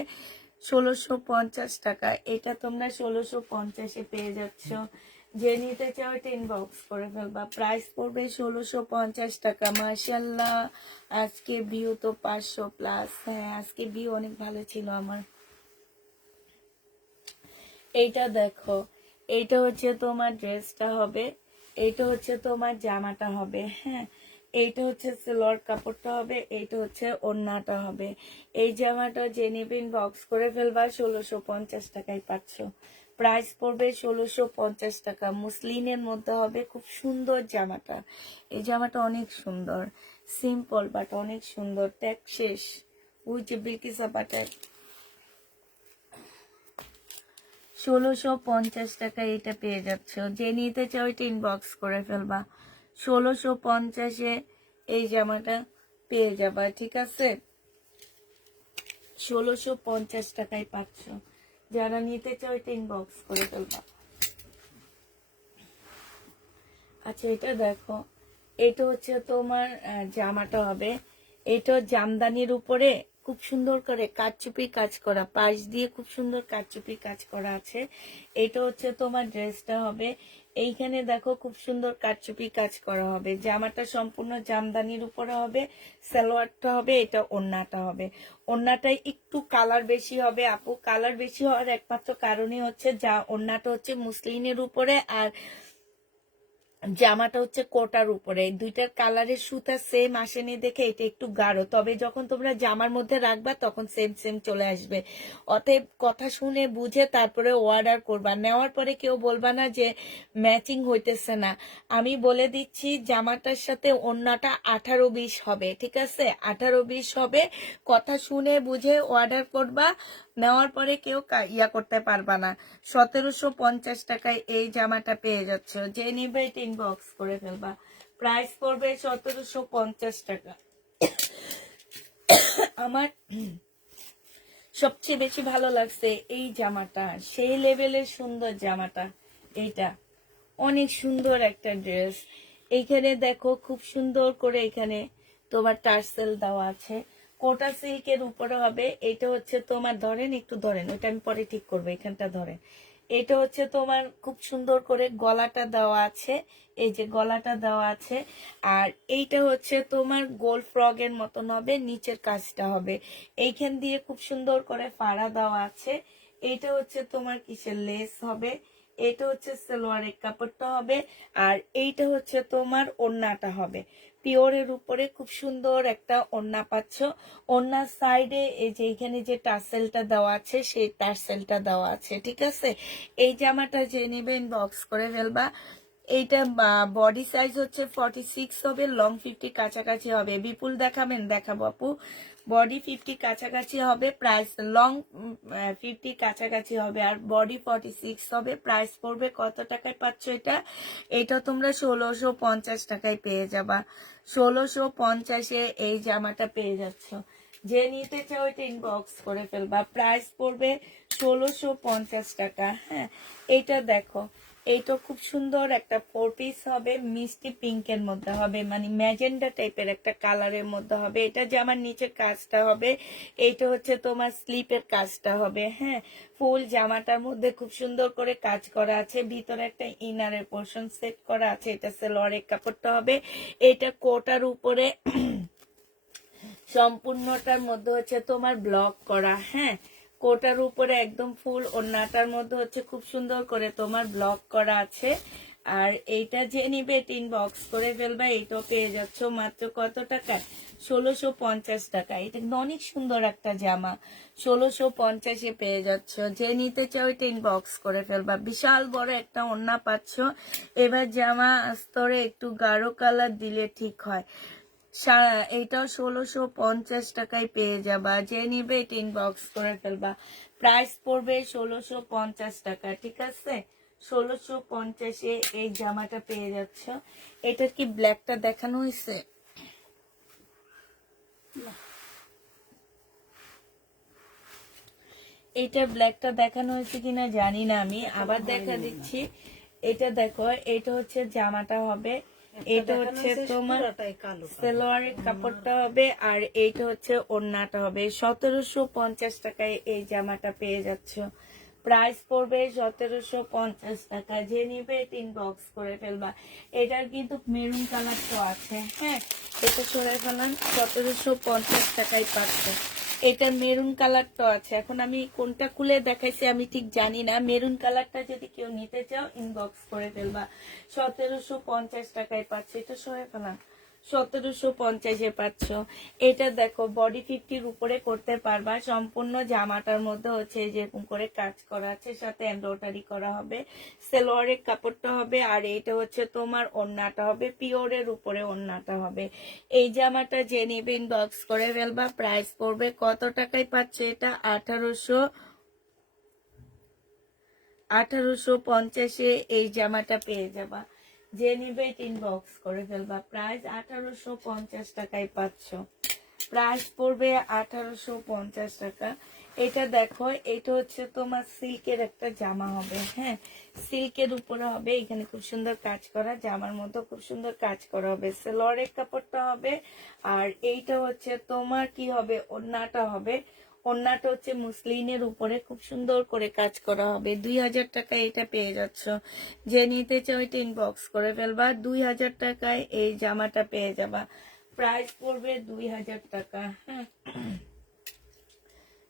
1650 টাকা। এটা তোমরা 1650-এ পেয়ে যাচ্ছ। যে নিতে চাও এটা ইনবক্স করে ফেলবা। প্রাইস পড়বে 1650 টাকা। মাশাআল্লাহ, আজকে ভিউ তো 500+। হ্যাঁ, আজকে ভিউ অনেক ভালো ছিল আমার। এইটা দেখো, এইটা হচ্ছে তোমার ড্রেসটা হবে, এইটা হচ্ছে তোমার জামাটা হবে। হ্যাঁ, এইটা হচ্ছে সেলোয়ার কাপড়টা হবে, এইটা হচ্ছে ওড়নাটা হবে। এই জামাটা যে নেবেন বক্স করে ফেলবা। 1650 টাকায় পাচ্ছ। প্রাইস পড়বে 1650 টাকা। মুসলিনের মধ্যে হবে, খুব সুন্দর জামাটা। এই জামাটা অনেক সুন্দর, সিম্পল বাট অনেক সুন্দর। ট্যাগ শেষ, ওই যে বিলকিস আপাটায় 1650 টাকা এটা পেয়ে যাচ্ছ। যে নিতে চাও এটা ইনবক্স করে ফেলবা। 1650-এ এই জামাটা পেয়ে যাবা, ঠিক আছে? 1650 টাকায় পাচ্ছ। যারা নিতে চাও এটা ইনবক্স করে ফেলবা। আচ্ছা, এটা দেখো, এটা হচ্ছে তোমার জামাটা হবে। এটা জামদানির উপরে খুব সুন্দর করে কারচুপি কাজ করা, পাশ দিয়ে খুব সুন্দর কারচুপি কাজ করা আছে। এটা হচ্ছে তোমার ড্রেসটা হবে। এইখানে দেখো খুব সুন্দর কারচুপি কাজ করা হবে। জামাটা সম্পূর্ণ জামদানির উপরে হবে। সালোয়ারটা হবে, এটা ওড়নাটা হবে। ওড়নাটাই একটু কালার বেশি হবে আপু। কালার বেশি হওয়ার একমাত্র কারণই হচ্ছে যা ওড়নাটা হচ্ছে মুসলিনের উপরে, আর জামাটা হচ্ছে কোটার উপরে। দুইটার কালারের সুতা সেম আসেনি দেখে এটা একটু গাঢ়, তবে যখন তোমরা জামার মধ্যে রাখবা তখন সেম সেম চলে আসবে। অতএব কথা শুনে বুঝে তারপরে অর্ডার করবা। নেওয়ার পরে কেউ বলবা না যে ম্যাচিং হইতেছে না। আমি বলে দিচ্ছি, জামাটার সাথে ওড়নাটা 18-20 হবে, ঠিক আছে? 18-20 হবে। কথা শুনে বুঝে অর্ডার করবা। নেওয়ার পরে কেউ ইয়া করতে পারবা না। 1750 টাকায় এই জামাটা পেয়ে যাচ্ছ। যে নিবে এটা ইনবক্স করে ফেলবা। প্রাইস পড়বে 1750 টাকা। আমার সবচেয়ে বেশি ভালো লাগছে এই জামাটা, সেই লেভেলের সুন্দর জামাটা। এইটা অনেক সুন্দর একটা ড্রেস। এইখানে দেখো খুব সুন্দর করে এখানে তোমার টার্সেল দেওয়া আছে। কোটা সিল্কের উপরে হবে। এটা হচ্ছে তোমার, ধরেন একটু ধরেন, ওইটা আমি পরে ঠিক করবো, এখানটা ধরেন। এটা হচ্ছে তোমার খুব সুন্দর করে গলাটা দেওয়া আছে। এই যে গলাটা দেওয়া আছে। আর এইটা হচ্ছে তোমার গোল ফ্রগের মতন হবে, নিচের কাজটা হবে। এইখান দিয়ে খুব সুন্দর করে ফাড়া দেওয়া আছে। এইটা হচ্ছে তোমার কিসের লেস হবে। এটা হচ্ছে সালোয়ারের কাপড়টা হবে। আর এইটা হচ্ছে তোমার ওড়নাটা হবে। পিওরের উপরে খুব সুন্দর একটা ওড়না পাচ্ছ। ওড়নার সাইডে এই যে এখানে যে টার্সেলটা দেওয়া আছে, সেই টার্সেলটা দেওয়া আছে, ঠিক আছে? এই জামাটা যে নেবেন বক্স করে ফেলবা। এইটা বডি সাইজ হচ্ছে 46 হবে, লং 50 কাছাকাছি হবে। বিপুল দেখাবেন? দেখাবো আপু। বডি 50 কাছাকাছি হবে, প্রাইস লং 50 কাছাকাছি হবে, আর বডি 46 হবে। প্রাইস পড়বে কত টাকায় পাচ্ছ এটা? এটা তোমরা 1650 টাকায় পেয়ে যাবা। 1650-এ এই জামাটা পেয়ে যাচ্ছ। যে নিতে চাও এটা ইনবক্স করে ফেলবা। প্রাইস পড়বে 1650 টাকা। হ্যাঁ, এইটা দেখো, এইটা খুব সুন্দর একটা 4 পিস হবে, মিষ্টি পিঙ্কের মধ্যে হবে, মানে ম্যাজেন্ডা টাইপের একটা কালারের মধ্যে হবে। এটা যে আমার নিচের কাজটা হবে, এইটা হচ্ছে তোমার স্লিপের কাজটা হবে। হ্যাঁ, ফুল জামাটার মধ্যে খুব সুন্দর করে কাজ করা আছে। ভিতরে একটা ইনারের পোর্শন সেট করা আছে। এটা সেলোয়ারের কাপড়টা হবে। এটা কোটার উপরে সম্পূর্ণটার মধ্যে হচ্ছে তোমার ব্লক করা। হ্যাঁ, কোটার উপরে একদম ফুল ওড়নাটার মধ্যে হচ্ছে খুব সুন্দর করে তোমার ব্লক করা আছে। আর এইটা যে নিবে টিন বক্স করে ফেলবা। এইটাও পেয়ে যাচ্ছ মাত্র কত টাকায়? 1650 টাকা। এটা অনেক সুন্দর একটা জামা, 1650-এ পেয়ে যাচ্ছ। যে নিতে চাও টিন বক্স করে ফেলবা। বিশাল বড় একটা ওড়না পাচ্ছ। এবার জামা স্তরে একটু গাঢ় কালার দিলে ঠিক হয়। এইটাও 1650 টাকায় পেয়ে যাবা। যে নিবে টিন বক্স করে ফেলবা। প্রাইস পড়বে 1650 টাকা, ঠিক আছে? 1650-এ এই জামাটা পেয়ে যাচ্ছ। এটার কি ব্ল্যাকটা দেখানো হয়েছে? এইটার ব্ল্যাকটা দেখানো হয়েছে কিনা জানি না, আমি আবার দেখা দিচ্ছি। এটা দেখো, এটা হচ্ছে জামাটা হবে। এটা হচ্ছে তোমার সালোয়ারের কাপড়টা হবে, আর এইটা হচ্ছে ওড়নাটা হবে। 1750 টাকায় এই জামাটা পেয়ে যাচ্ছ। প্রাইস পড়বে 1750 টাকা। যে নিবে ইনবক্স করে ফেলবা। এটার কিন্তু মেরুন কালার তো আছে, হ্যাঁ এটা সরে ফেলান। 1750 টাকায় পাচ্ছ। এটা মেরুন কালারটা আছে। এখন আমি কোনটা খুলে দেখাইছি আমি ঠিক জানি না। মেরুন কালারটা যদি কেউ নিতে চাও ইনবক্স করে ফেলবা। 1750 টাকায় পাচ্ছ। এটা সরে ফেলান। 1750-এ পাচ্ছ। এটা দেখো বডি 50-র উপরে করতে পারবা। সম্পূর্ণ জামাটার মধ্যে হচ্ছে যেরকম করে কাজ করা আছে, সাথে এমব্রয়ডারি করা হবে। সালোয়ারের কাপড়টা হবে, আর এটা হচ্ছে তোমার ওড়নাটা হবে। পিওরের উপরে ওড়নাটা হবে। এই জামাটা যে নিবে ইনবক্স করে ফেলবা। প্রাইস পড়বে কত টাকায় পাচ্ছ এটা? 1850-এ এই জামাটা পেয়ে যাবা। যে নিবে ইনবক্স করে ফেলবা। প্রাইস 1850 টাকায় পাচ্ছ। প্রাইস পড়বে 1850 টাকা। এটা দেখো, এটা হচ্ছে তোমার সিল্কের একটা জামা হবে, হ্যাঁ সিল্কের উপরে হবে। এখানে খুব সুন্দর কাজ করা, জামার মধ্যে খুব সুন্দর কাজ করা হবে। সালোয়ারের কাপড়টা হবে, আর এইটা হচ্ছে তোমার কি হবে, ওড়নাটা হবে। ওড়নাটা হচ্ছে মুসলিনের উপরে খুব সুন্দর করে কাজ করা হবে। 2000 টাকায় এটা পেয়ে যাচ্ছ। যে নিতে চাও এটা ইনবক্স করে ফেলবা। 2000 টাকায় এই জামাটা পেয়ে যাবা। প্রাইস পড়বে 2000 টাকা। হ্যাঁ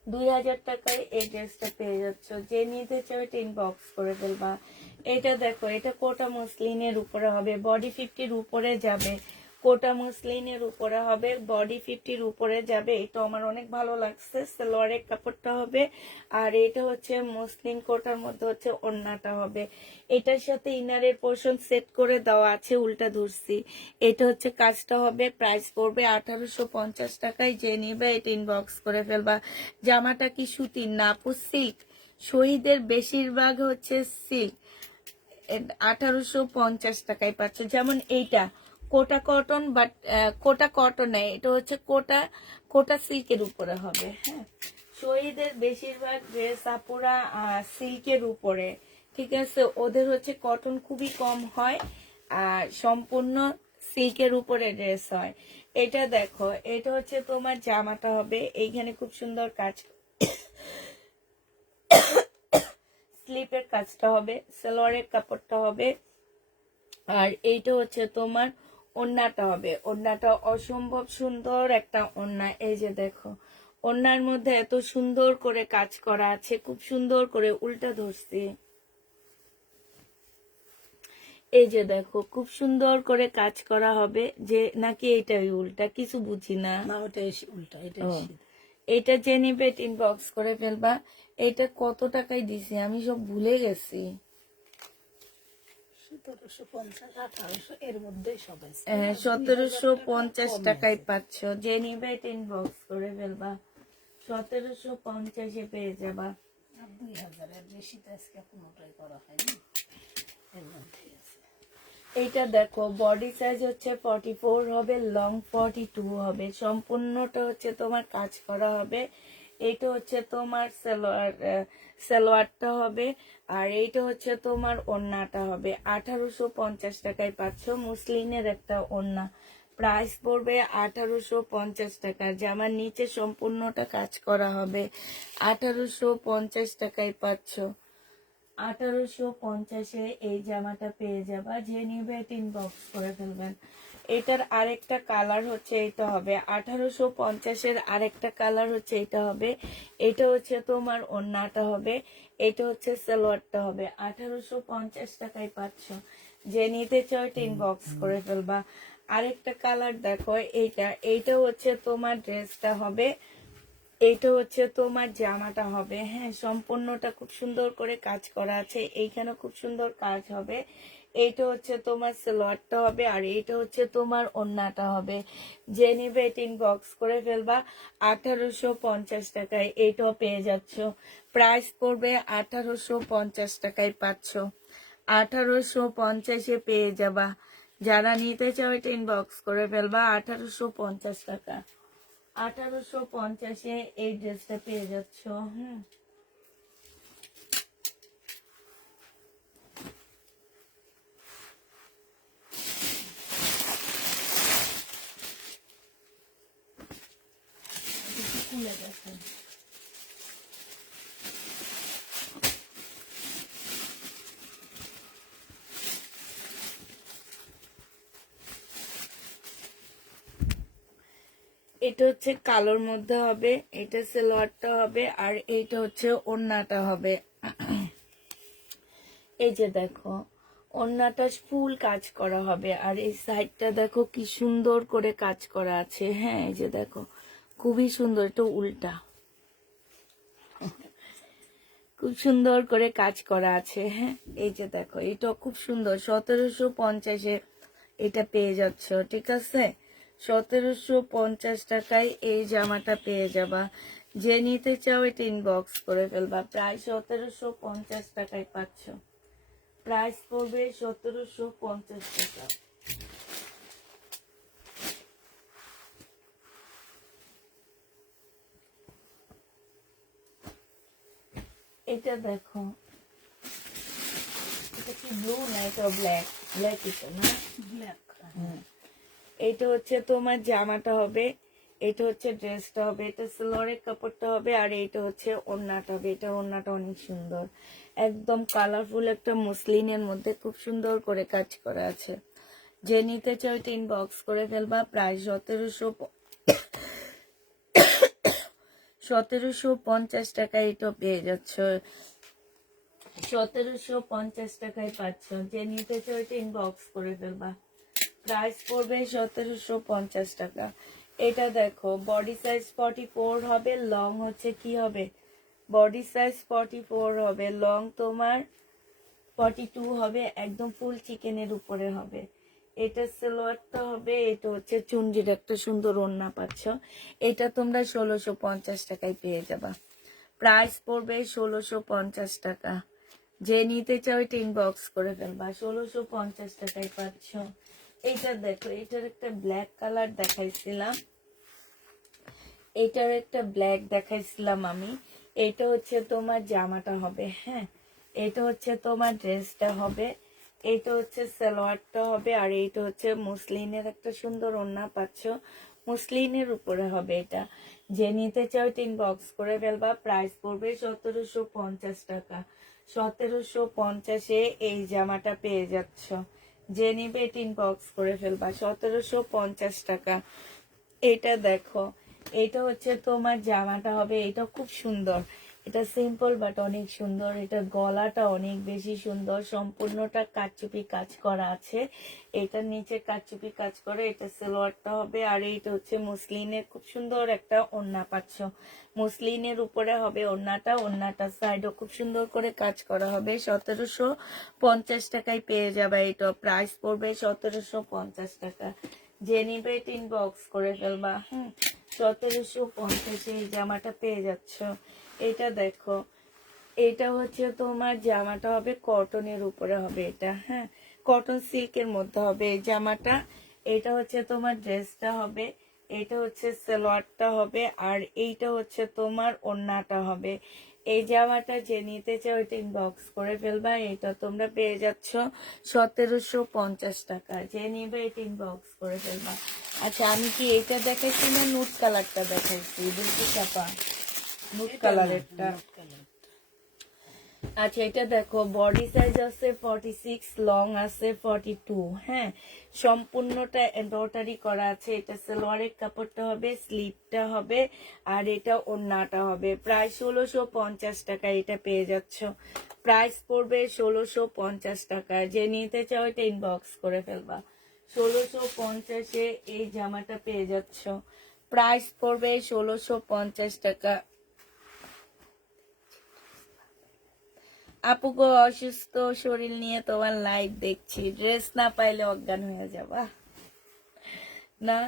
2000 টাকায় এই ড্রেসটা পেয়ে যাচ্ছ। যে নিতে চাও এটা ইনবক্স করে ফেলবা। এটা দেখো, এটা কোটা মসলিনের উপরে হবে, বডি 50-র উপরে যাবে। কোটা মসলিনের উপরে হবে, বডি 50-র উপরে যাবে। এটা আমার অনেক ভালো লাগছে। সালোয়ারের কাপড়টা হবে, আর এটা হচ্ছে মসলিন কোটার মধ্যে হচ্ছে ওড়নাটা হবে। এটার সাথে ইনারের পোর্শন সেট করে দেওয়া আছে, উল্টা ধরছি। এটা হচ্ছে কাজটা হবে। প্রাইস পড়বে 1850 টাকায়। যে নিবে এটা ইনবক্স করে ফেলবা। জামাটা কি সুতির না আপু? সিল্ক। শহীদের বেশিরভাগ হচ্ছে সিল্ক। 1850 টাকায় পাচ্ছ। যেমন এইটা কোটা কটন, বাট কোটা কটন নেই, এটা হচ্ছে কোটা কোটা সিল্কের উপরে হবে। হ্যাঁ শহীদের বেশিরভাগ ড্রেস আপুরা সিল্কের উপরে, ঠিক আছে। ওদের হচ্ছে কটন খুবই কম হয়, আর সম্পূর্ণ সিল্কের উপরে ড্রেস হয়। এটা দেখো, এটা হচ্ছে তোমার জামাটা হবে। এইখানে খুব সুন্দর কাজ, স্লিপের কাজটা হবে। সালোয়ারের কাপড়টা হবে, আর এইটা হচ্ছে তোমার ওড়নাটা হবে। ওড়নাটা অসম্ভব সুন্দর একটা ওড়না। এই যে দেখো, ওড়নার মধ্যে এত সুন্দর করে কাজ করা আছে, খুব সুন্দর করে উল্টা ধরছি। এই যে দেখো, খুব সুন্দর করে কাজ করা হবে। যে নাকি এইটাই উল্টা, কিছু বুঝি না। ওটাই উল্টা, এটা ও, এটা যে নিবে ইনবক্স করে ফেলবা। এটা কত টাকায় দিছি আমি সব ভুলে গেছি। 1750 1800 এর মধ্যেই সব আছে। 1750 টাকায় পাচ্ছ। যে নিবে ইনবক্স করে ফেলবা। 1750-এ পেয়ে যাবা। 2000 এর বেশি তো আজকে কোনোটাই করা হয়নি, এর মধ্যেই আছে। এইটা দেখো, বডি সাইজ হচ্ছে 44 হবে, লং 42 হবে। সম্পূর্ণটা হচ্ছে তোমার কাজ করা হবে। এইটা হচ্ছে তোমার সালোয়ারটা হবে, আর এইটা হচ্ছে তোমার ওড়নাটা হবে। 1850 টাকায় পাচ্ছ। মুসলিনের একটা ওড়না। প্রাইস পড়বে 1850 টাকা। জামার নিচে সম্পূর্ণটা কাজ করা হবে। 1850 টাকায় পাচ্ছ। 1850-এ এই জামাটা পেয়ে যাবা। যে নিবে ইনবক্স করে ফেলবেন। এটার আরেকটা কালার হচ্ছে এটা হবে। 1850-এর আরেকটা কালার হচ্ছে এটা হবে। এটা হচ্ছে তোমার ওড়নাটা হবে, এটা হচ্ছে সালোয়ারটা হবে। 1850 টাকায় পাচ্ছ। যে নিতে চাও ইনবক্স করে ফেলবা। আরেকটা কালার দেখো, এইটা হচ্ছে তোমার ড্রেসটা হবে, এইটা হচ্ছে তোমার জামাটা হবে। হ্যাঁ সম্পূর্ণটা খুব সুন্দর করে কাজ করা আছে। এইখানে খুব সুন্দর কাজ হবে। এইটা হচ্ছে তোমার সালোয়ারটা হবে, আর এইটা হচ্ছে তোমার ওড়নাটা হবে। যে নিবে ইনবক্স করে ফেলবা। 1850 টাকায় এইটাও পেয়ে যাচ্ছ। প্রাইস পড়বে 1850 টাকায় পাচ্ছ। 1850-এ পেয়ে যাবা। যারা নিতে চাও এটা ইনবক্স করে ফেলবা। 1850 টাকা। 1850-এ এই ড্রেসটা পেয়ে যাচ্ছ। আছে। এটা হচ্ছে কালোর মধ্যে হবে, এটা সালোয়ারটা হবে, আর এইটা হচ্ছে ওড়নাটা হবে। এই যে দেখো ওড়নাটা ফুল কাজ করা হবে, আর এই সাইডটা দেখো কি সুন্দর করে কাজ করা আছে। হ্যাঁ এই যে দেখো খুবই সুন্দর, এটা উল্টা, খুব সুন্দর করে কাজ করা আছে। হ্যাঁ এই যে দেখো এটা খুব সুন্দর, 1750-এ এটা পেয়ে যাচ্ছ, ঠিক আছে? 1750 টাকায় এই জামাটা পেয়ে যাবা। যে নিতে চাও এটা ইনবক্স করে ফেলবা। প্রায় 1750 টাকায় পাচ্ছ, প্রাইস পড়বে 1750 টাকা। এটা দেখো, এটা কি ব্লু না এটা ব্ল্যাক? ব্ল্যাক এটা না, ব্ল্যাক। এটা হচ্ছে তোমার জামাটা হবে, এটা হচ্ছে ড্রেসটা হবে, এটা সালোয়ারের কাপড়টা হবে, আর এইটা হচ্ছে ওড়নাটা হবে। এটা ওড়নাটা অনেক সুন্দর, একদম কালারফুল একটা মসলিনের মধ্যে খুব সুন্দর করে কাজ করা আছে। যে নিতে চাও এটা ইনবক্স করে ফেলবা। প্রাইস 1750 টাকায় এটা পেয়ে যাচ্ছ, 1750 টাকায় পাচ্ছ। যে নিতে চাও এটা ইনবক্স করে ফেলবা। প্রাইস পড়বে 1750 টাকা। এটা দেখো বডি সাইজ 44 হবে, লং হচ্ছে কি হবে, বডি সাইজ 44 হবে, লং তোমার 42 হবে, একদম ফুল চিকেনের উপরে হবে। এটা সালোয়ারটা হবে, এটা হচ্ছে চুনজির একটা সুন্দর ওড়না পাচ্ছ। এটা তোমরা 1650 টাকায় পেয়ে যাবা। প্রাইস পড়বে 1650 টাকা। যে নিতে চাও এটা ইনবক্স করে ফেলবা। 1650 টাকায় পাচ্ছ। এইটা দেখো, এটার একটা ব্ল্যাক কালার দেখাইছিলাম, এটার একটা ব্ল্যাক দেখাইছিলাম আমি। এটা হচ্ছে তোমার জামাটা হবে। হ্যাঁ এটা হচ্ছে তোমার ড্রেসটা হবে, এটা হচ্ছে সালোয়ারটা হবে, আর এইটা হচ্ছে মুসলিনের একটা সুন্দর ওড়না পাচ্ছ, মুসলিনের উপরে হবে এটা। যে নিতে চাও এটা ইনবক্স করে ফেলবা। প্রাইস পড়বে 1750 টাকা। 1750-এ এই জামাটা পেয়ে যাচ্ছ। যে নিবে এটা ইনবক্স করে ফেলবা। 1750 টাকা। এটা দেখো, এটা হচ্ছে তোমার জামাটা হবে, এটা খুব সুন্দর, এটা সিম্পল বাট অনেক সুন্দর। এটা গলাটা অনেক বেশি সুন্দর, সম্পূর্ণটা কারচুপি কাজ করা আছে, এটার নিচে কারচুপি কাজ করে। এটা সালোয়ারটা হবে, আর এইটা হচ্ছে মুসলিনের খুব সুন্দর একটা ওড়না পাচ্ছ, মুসলিনের উপরে হবে ওড়নাটা। ওড়নাটা সাইডও খুব সুন্দর করে কাজ করা হবে। 1750 টাকায় পেয়ে যাবে এটা। প্রাইস পড়বে 1750 টাকা। যে নিবে এটা ইনবক্স করে ফেলবা। 1750 এই জামাটা পেয়ে যাচ্ছ। এটা দেখো, এটা হচ্ছে তোমার জামাটা হবে কটনের উপরে হবে এটা। হ্যাঁ কটন সিল্কের মধ্যে হবে এই জামাটা। এটা হচ্ছে তোমার ড্রেসটা হবে, এটা হচ্ছে সালোয়ারটা হবে, আর এইটা হচ্ছে তোমার ওড়নাটা হবে। এই জামাটা যে নিতে চাও এটা ইনবক্স করে ফেলবা। এটা তোমরা পেয়ে যাচ্ছ 1750 টাকা। যে নিবে এটা ইনবক্স করে ফেলবা। আচ্ছা আমি কি এটা দেখাইছি না নুট কালারটা দেখাইছি? বুঝতে চাপা নুট কালারেরটা। আচ্ছা এটা দেখো বডি সাইজ আছে 46, লং আছে 42। হ্যাঁ সম্পূর্ণটা এমব্রয়ডারি করা আছে। এটা সালোয়ারের কাপড়টা হবে, স্লিভটা হবে, আর এটা ওড়নাটা হবে। প্রায় 1650 টাকা এটা পেয়ে যাচ্ছ। প্রাইস পড়বে 1650 টাকা। যে নিতে চাও এটা ইনবক্স করে ফেলবা। 1650-এ এই জামাটা পেয়ে যাচ্ছ। প্রাইস পড়বে 1650 টাকা। আপু গো অসুস্থ শরীর নিয়ে তোমার লাইভ দেখছি, ড্রেস না পাইলে অজ্ঞান হয়ে যাবা না।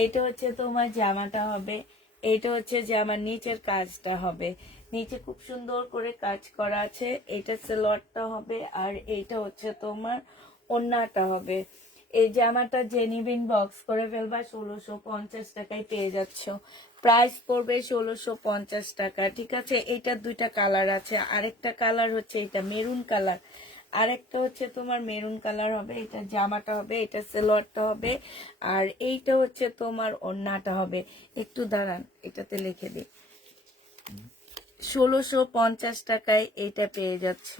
এইটা হচ্ছে তোমার জামাটা হবে, এইটা হচ্ছে জামার নিচের কাজটা হবে, নিচে খুব সুন্দর করে কাজ করা আছে। এটা সালোয়ারটা হবে, আর এইটা হচ্ছে তোমার ওড়নাটা হবে। এই জামাটা জেনিবিন বক্স করে ফেলবা। 1650 টাকায় পেয়ে যাচ্ছ। প্রাইস পড়বে 1650 টাকা। ঠিক আছে, এইটার দুইটা কালার আছে, আরেকটা কালার হচ্ছে এটা মেরুন কালার, আরেকটা হচ্ছে তোমার মেরুন কালার হবে। এটা জামাটা হবে, এটা সালোয়ারটা হবে, আর এইটা হচ্ছে তোমার ওড়নাটা হবে। একটু দাঁড়ান এটাতে লিখে দিই। 1650 টাকায় এটা পেয়ে যাচ্ছ।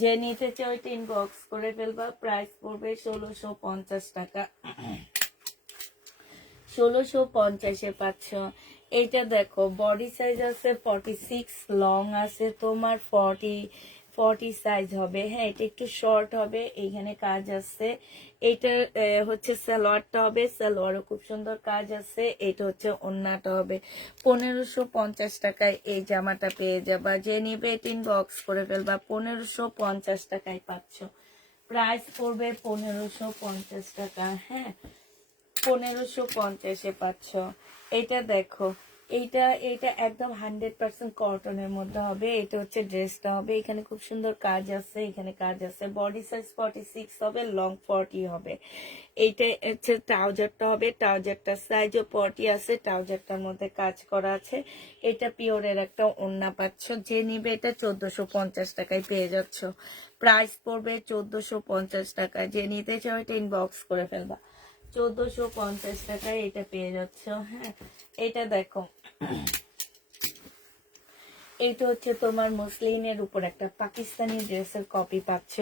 যে নিতে চাও এটা ইনবক্স করে ফেলবা, প্রাইস পড়বে 1650 টাকা। 1650-এ পাচ্ছ। এইটা দেখো বডি সাইজ আছে 46, লং আছে তোমার 40 সাইজ হবে। হ্যাঁ, এটা একটু শর্ট হবে, এইখানে কাজ আছে। এইটার হচ্ছে সালোয়ারটা হবে, সালোয়ারও খুব সুন্দর কাজ আছে। এটা হচ্ছে ওড়নাটা হবে। 1550 টাকায় এই জামাটা পেয়ে যাবা। যে নিবে টিন বক্স করে ফেলবা, 1550 টাকায় পাচ্ছ। প্রাইস পড়বে 1550 টাকা। হ্যাঁ, 1550-এ পাচ্ছ। এইটা দেখো, এইটা এইটা একদম 100% কটনের মধ্যে হবে। এটা হচ্ছে ড্রেসটা হবে, এখানে খুব সুন্দর কাজ আছে, এখানে কাজ আছে। বডি সাইজ 46 হবে, লং 40 হবে। এইটা হচ্ছে ট্রাউজারটা হবে, ট্রাউজারটার সাইজও 40 আছে, ট্রাউজারটার মধ্যে কাজ করা আছে। এটা পিওরের একটা ওড়না পাচ্ছ। যে নিবে এটা 1450 টাকায় পেয়ে যাচ্ছ। প্রাইস পড়বে 1450 টাকা। যে নিতে চাও এটা ইনবক্স করে ফেলবা, 1450 টাকায় এটা পেয়ে যাচ্ছ। হ্যাঁ, এটা দেখো, এটা হচ্ছে তোমার মসলিনের উপর একটা পাকিস্তানি ড্রেসের কপি পাচ্ছ।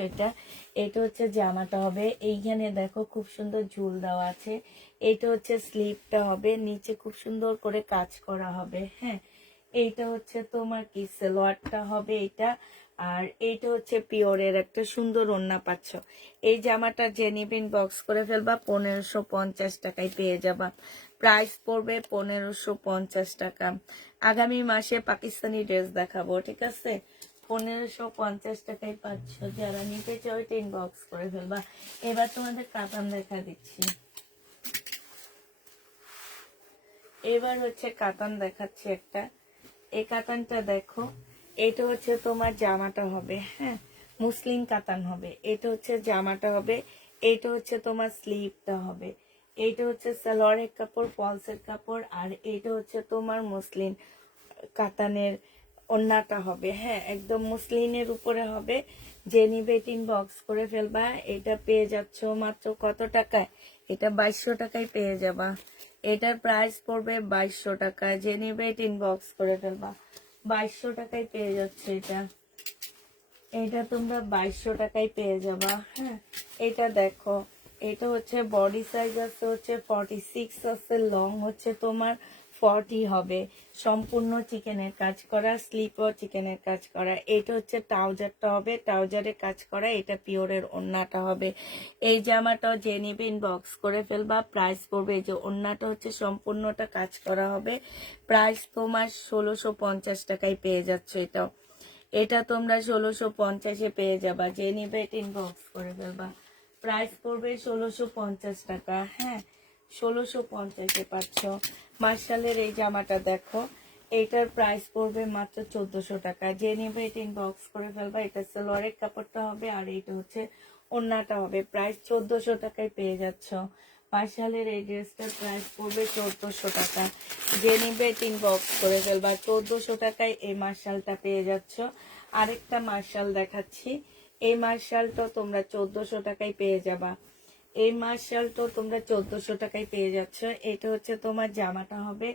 এটা হচ্ছে জামাটা হবে, এইখানে দেখো খুব সুন্দর ঝুল দেওয়া আছে। এটা হচ্ছে স্লিভটা হবে, নিচে খুব সুন্দর করে কাজ করা হবে। হ্যাঁ, এইটা হচ্ছে তোমার কি সালোয়ারটা হবে এটা। আর এইটা হচ্ছে পিওরের একটা সুন্দর ওড়না পাচ্ছ। এই জামাটা যে নিবেন বক্স করে ফেলবা, 1550 টাকায় পেয়ে যাবা। প্রাইস পড়বে 1550 টাকা। আগামী মাসে পাকিস্তানি ড্রেস দেখাবো, ঠিক আছে? 1550 টাকায় পাচ্ছ। যারা নিতে চাও এটা ইনবক্স করে ফেলবা। এবার তোমাদের কাতান দেখা দিচ্ছি। এবার হচ্ছে কাতান দেখাচ্ছি একটা। এই কাতানটা দেখো, এটা হচ্ছে তোমার জামাটা হবে। হ্যাঁ, মুসলিম কাতান হবে। এটা হচ্ছে জামাটা হবে, এটা হচ্ছে তোমার স্লিভটা হবে। এইটা হচ্ছে সালোয়ারের কাপড়, ফলসের কাপড়। আর এইটা হচ্ছে তোমার মুসলিম কাতানের ওড়নাটা হবে। হ্যাঁ, একদম মুসলিনের উপরে হবে। যে নিবে বক্স করে ফেলবা। এটা পেয়ে যাচ্ছ মাত্র কত টাকায়? এটা 2200 টাকায় পেয়ে যাবা। এটার প্রাইস পড়বে 2200 টাকা। যে নিবে বক্স করে ফেলবা, 2200 টাকায় পেয়ে যাচ্ছে এটা। এটা তোমরা 2200 টাকায় পেয়ে যাবা। হ্যাঁ, এটা দেখো, এটা হচ্ছে বডি সাইজ আছে হচ্ছে 46 আছে, লং হচ্ছে তোমার 40 হবে। সম্পূর্ণ চিকেনের কাজ করা, স্লিপও চিকেনের কাজ করা। এটা হচ্ছে ট্রাউজারটা হবে, ট্রাউজারে কাজ করা। এটা পিওরের ওড়নাটা হবে। এই জামাটাও যে নিবে ইনবক্স করে ফেলবা। প্রাইস পড়বে, এই যে ওড়নাটা হচ্ছে সম্পূর্ণটা কাজ করা হবে। প্রাইস তোমার 1650 টাকায় পেয়ে যাচ্ছে এটাও। এটা তোমরা 1650-এ পেয়ে যাবা। যে নিবে ইনবক্স করে ফেলবা। প্রাইস পড়বে 1650 টাকা। হ্যাঁ, 1650-এ পাচ্ছ। মার্শালের এই জামাটা দেখো, এটার প্রাইস পড়বে মাত্র 1400 টাকা। যে নিবে ইনবক্স করে ফেলবা। এটা সালোয়ারের কাপড়টা হবে, আর এটা হচ্ছে ওড়নাটা হবে। প্রাইস 1400 টাকায় পেয়ে যাচ্ছ। মার্শালের এই ড্রেসটার প্রাইস পড়বে 1400 টাকা। যে নিবে বক্স করে ফেলবা। 1400 টাকায় এই মার্শালটা পেয়ে যাচ্ছ। আরেকটা মার্শাল দেখাচ্ছি। এই মার্শালটা তোমরা 1400 টাকায় পেয়ে যাবা। এই মার্শালটা তোমরা 1400 টাকায় পেয়ে যাচ্ছ। এটা হচ্ছে তোমার জামাটা হবে,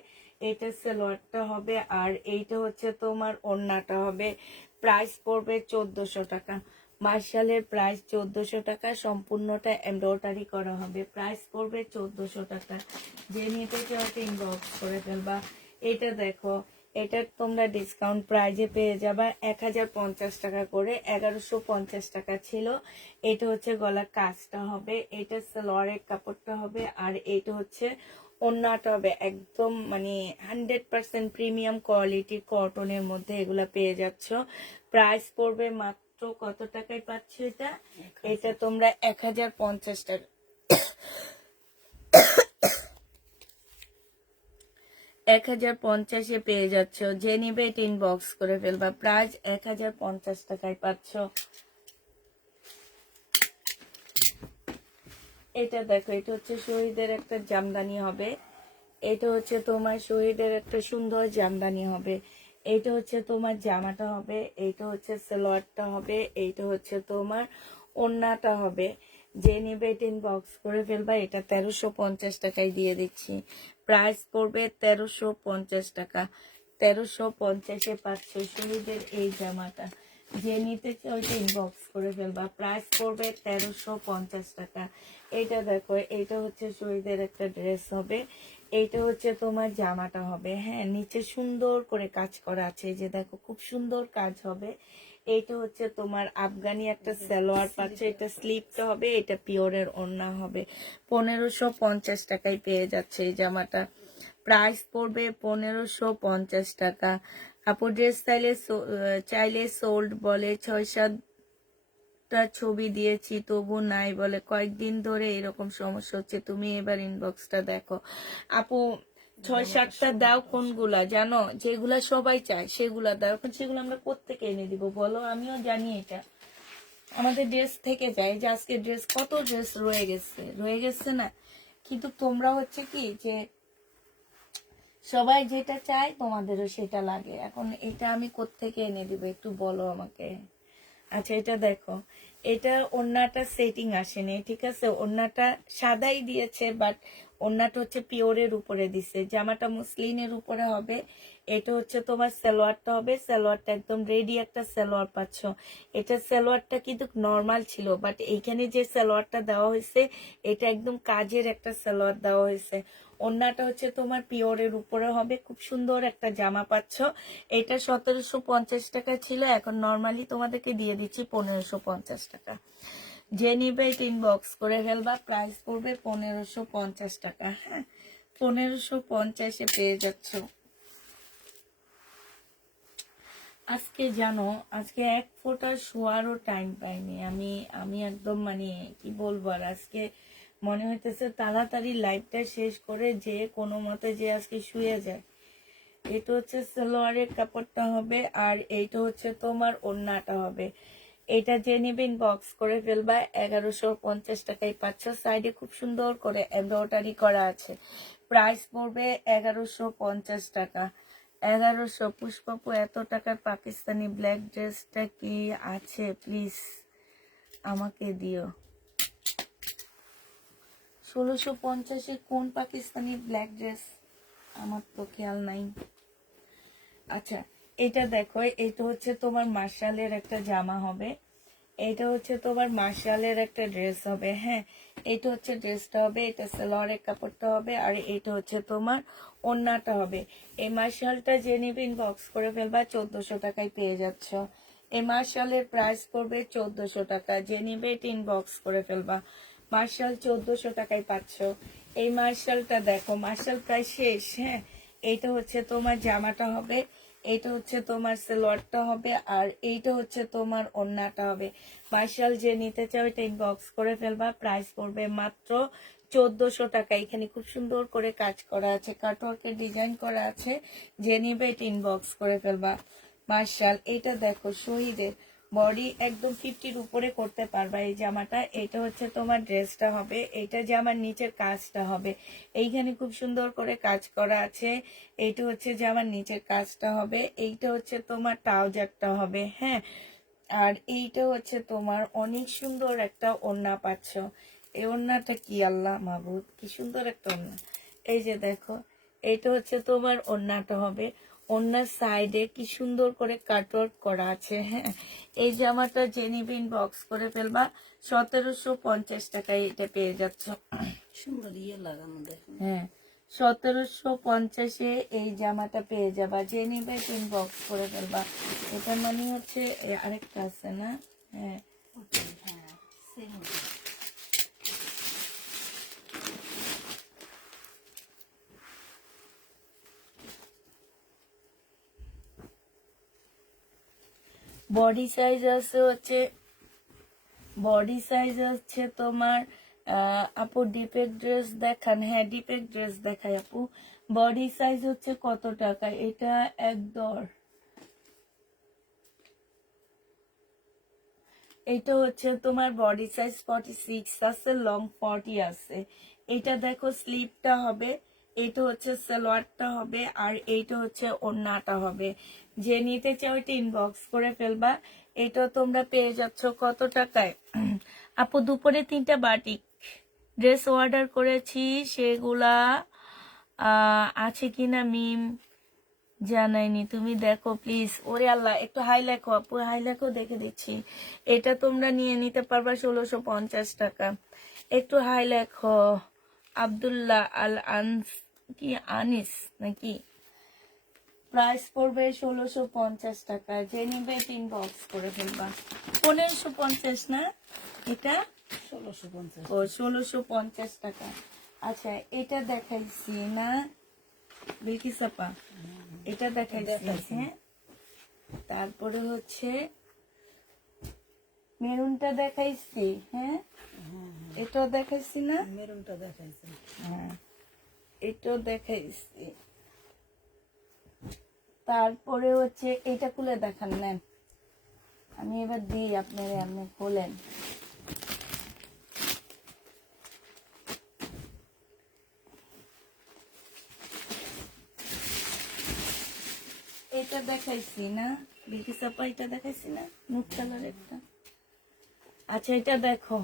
এটা সালোয়ারটা হবে, আর এইটা হচ্ছে তোমার ওড়নাটা হবে। প্রাইস পড়বে 1400 টাকা। মার্শালের প্রাইস 1400 টাকা, সম্পূর্ণটা এমব্রয়ডারি করা হবে। প্রাইস পড়বে 1400 টাকা। যে নিতে চাও ইনবক্স করে ফেলবা। এটা দেখো, এটা তোমরা ডিসকাউন্ট প্রাইজে পেয়ে যাবা 1050 টাকা করে। 1150 টাকা ছিল। এটা হচ্ছে গলা কাজটা হবে, এটা সালোয়ারের কাপড়টা হবে, আর এটা হচ্ছে ওড়নাটা হবে। একদম মানে 100% প্রিমিয়াম কোয়ালিটির কটনের মধ্যে এগুলা পেয়ে যাচ্ছ। প্রাইস পড়বে মাত্র কত টাকায় পাচ্ছ এটা? এটা তোমরা 1050 টাকা, 1050-এ পেয়ে যাচ্ছ। যে নিবে ইনবক্স করে ফেলবা। প্রাইস 1050 টাকায় পাচ্ছ। এটা দেখো, এটা হচ্ছে শহীদের একটা জামদানি হবে। এটা হচ্ছে তোমার শহীদের একটা সুন্দর জামদানি হবে। এইটা হচ্ছে তোমার জামাটা হবে, এইটা হচ্ছে সালোয়ারটা হবে, এইটা হচ্ছে তোমার ওড়নাটা হবে। যে নিবে বক্স করে ফেলবা। এটা 1350 টাকায় দিয়ে দিচ্ছি। প্রাইস পড়বে 1350 টাকা। 1350-এ পাচ্ছ শহীদের এই জামাটা। যে নিতে চাও ওইটা ইনবক্স করে ফেলবা। প্রাইস পড়বে 1350 টাকা। এইটা দেখো, এইটা হচ্ছে শহীদের একটা ড্রেস হবে, এইটা হচ্ছে তোমার জামাটা হবে। হ্যাঁ, নিচে সুন্দর করে কাজ করা আছে, এই যে দেখো খুব সুন্দর কাজ হবে। এইটা হচ্ছে তোমার আফগানি একটা সালোয়ার পাচ্ছে, এটা স্লিপটা হবে, এটা পিওরের ওড়না হবে। 1550 টাকায় পেয়ে যাচ্ছে এই জামাটা। প্রাইস পড়বে 1550 টাকা। আপু ড্রেস চাইলে সোল্ড বলে, 6-7টা ছবি দিয়েছি তবু নাই বলে, কয়েকদিন ধরে এরকম সমস্যা হচ্ছে, তুমি এবার ইনবক্সটা দেখো। আপু 6-7টা দাও, কোনগুলা জানো, যেগুলা সবাই চায় সেগুলা দাও। এখন সেগুলো আমরা কোত্থেকে এনে দিব বলো? আমিও জানি এটা আমাদের ড্রেস থেকে যায়, যে আজকে ড্রেস, কত ড্রেস রয়ে গেছে না, কিন্তু তোমরা হচ্ছে কি যে সবাই যেটা চায় তোমাদেরও সেটা লাগে। এখন এটা আমি কোত্থেকে এনে দিব একটু বলো আমাকে। আচ্ছা, এটা দেখো, এটা ওড়নাটা সেটিং আসেনি, ঠিক আছে, ওড়নাটা সাদাই দিয়েছে, বাট ওড়নাটা হচ্ছে পিওরের উপরে দিছে। জামাটা মুসলিনের উপরে হবে। এটা হচ্ছে তোমার সালোয়ারটা হবে, সালোয়ারটা একদম রেডি একটা সালোয়ার পাচ্ছ। এটা সালোয়ারটা কিন্তু নর্মাল ছিল, বাট এইখানে যে সালোয়ারটা দেওয়া হয়েছে এটা একদম কাজের একটা সালোয়ার দেওয়া হয়েছে। ওড়নাটা হচ্ছে তোমার পিওরের উপরে হবে, খুব সুন্দর একটা জামা পাচ্ছ। এটা 1750 টাকা ছিল, এখন নর্মালি তোমাদেরকে দিয়ে দিচ্ছি 1550 টাকা। যে নিবে এটা ইনবক্স করে ফেলবা। প্রাইস পড়বে 1550 টাকা। হ্যাঁ, 1550-এ পেয়ে যাচ্ছ। আজকে জানো, আজকে এক ফোঁটা শোয়ারও টাইম পাইনি আমি। আমি একদম মানে কি বলবো, আর আজকে মনে হইতেছে তাড়াতাড়ি লাইভটা শেষ করে যে কোনো মতে যে আজকে শুয়ে যায়। এটা হচ্ছে সালোয়ারের কাপড়টা হবে, আর এইটা হচ্ছে তোমার ওড়নাটা হবে। এটা যে নিবে ইনবক্স করে ফেলবা। 1150 টাকায় পাচ্ছ। সাইডে খুব সুন্দর করে এমব্রয়ডারি করা আছে। প্রাইস পড়বে 1150 টাকা। 1100। পুষ্পাপু, এত টাকার পাকিস্তানি ব্ল্যাক ড্রেসটা কি আছে? প্লিজ আমাকে দিও। 1650-এ কোন পাকিস্তানি ব্ল্যাক ড্রেস? আমার তো খেয়াল নাই। আচ্ছা, এটা দেখো, এটা হচ্ছে তোমার মার্শালের একটা জামা হবে, এটা হচ্ছে তোমার মার্শালের একটা ড্রেস হবে। হ্যাঁ, এটা হচ্ছে ড্রেসটা হবে, এটা সালোয়ারের কাপড়টা হবে, আর এটা হচ্ছে তোমার ওড়নাটা হবে। এই মার্শালটা যে নিবে ইনবক্স করে ফেলবা। 1400 টাকায় পেয়ে যাচ্ছ। এই মার্শালের প্রাইস পড়বে 1400 টাকা। যে নিবে এটা ইনবক্স করে ফেলবা। মার্শাল 1400 টাকায় পাচ্ছ। এই মার্শালটা দেখো, মার্শাল প্রায় শেষ। হ্যাঁ, এইটা হচ্ছে তোমার জামাটা হবে, এইটা হচ্ছে তোমার সালোয়ারটা হবে, আর এইটা হচ্ছে তোমার ওড়নাটা হবে। মার্শাল যে নিতে চাও এটা ইনবক্স করে ফেলবা। প্রাইস পড়বে মাত্র 1400 টাকা। এখানে খুব সুন্দর করে কাজ করা আছে, কাটওয়ার্কের ডিজাইন করা আছে। যে নিবে এটা ইনবক্স করে ফেলবা। মার্শাল, এটা দেখো শহীদের বডি একদম 50-র উপরে করতে পারবা এই জামাটা। এটা হচ্ছে তোমার ড্রেসটা হবে, এটা জামার নিচের কাজটা হবে। এইখানে খুব সুন্দর করে কাজ করা আছে। এইটা হচ্ছে জামার নিচের কাজটা হবে, এইটা হচ্ছে তোমার ট্রাউজারটা হবে। হ্যাঁ, আর এইটা হচ্ছে তোমার অনেক সুন্দর একটা ওড়না পাচ্ছ। এই ওড়নাটা কি, আল্লাহ মাহবুদ, কি সুন্দর একটা ওড়না। এই যে দেখো, এইটা হচ্ছে তোমার ওড়নাটা হবে। ওড়নার সাইডে কি সুন্দর করে কাটওয়ার্ক করা আছে। হ্যাঁ, এই জামাটা জেনিবিন বক্স করে ফেলবা। 1750 টাকায় এটা পেয়ে যাচ্ছ। সুন্দর ইয়ে লাগানো দেখুন। হ্যাঁ, 1750-এ এই জামাটা পেয়ে যাবা। যে নিবে ইনবক্স করে ফেলবা। এটা মানে হচ্ছে আরেকটা আছে না? হ্যাঁ, হ্যাঁ, সেম। বডি সাইজ আছে হচ্ছে, বডি সাইজ হচ্ছে তোমার আপু ডিপের ড্রেস দেখান। হ্যাঁ, ডিপের ড্রেস দেখাই আপু। বডি সাইজ হচ্ছে কত টাকা? এটা একদর, এটা হচ্ছে তোমার বডি সাইজ 46 আছে, লং 40 আছে। এটা দেখো স্লিপটা হবে, এটা হচ্ছে সালোয়ারটা হবে, আর এইটা হচ্ছে ওড়নাটা হবে। যে নিতে চাও এটা ইনবক্স করে ফেলবা। এটা তোমরা পেয়ে যাচ্ছ কত টাকায়? আপু দুপুরে 3টা বাটিক ড্রেস অর্ডার করেছি, সেগুলা আছে কিনা মিম জানাইনি, তুমি দেখো প্লিজ। ওরে আল্লাহ, একটু হাই লেখো আপু, হাই লেখো, দেখে দিচ্ছি। এটা তোমরা নিয়ে নিতে পারবা 1650 টাকা। একটু হাই লেখো। আব্দুল্লাহ আল আনস, কি আনিস নাকি? প্রাইস পড়বে 1650 টাকা। যে নিবে 3 বক্স করে ফেলবা। 1550 না এটা? 1650। ও 1650 টাকা। আচ্ছা, এটা দেখাইছি না বিলকিস আপা? এটা দেখাইছি, হ্যাঁ। তারপরে হচ্ছে মেরুনটা দেখাইছি, হ্যাঁ। এটাও দেখাইছি না? মেরুনটা দেখাইছে। হ্যাঁ, এটাও দেখাইছি। তারপরে হচ্ছে এটা খুলে দেখান, নেন। আমি এবার দিই আপনারে, আপনি খোলেন। এটা দেখাইছি না বিলকিস আপা? এটা দেখাইছি না নুট কালারেরটা? আচ্ছা, এটা দেখো।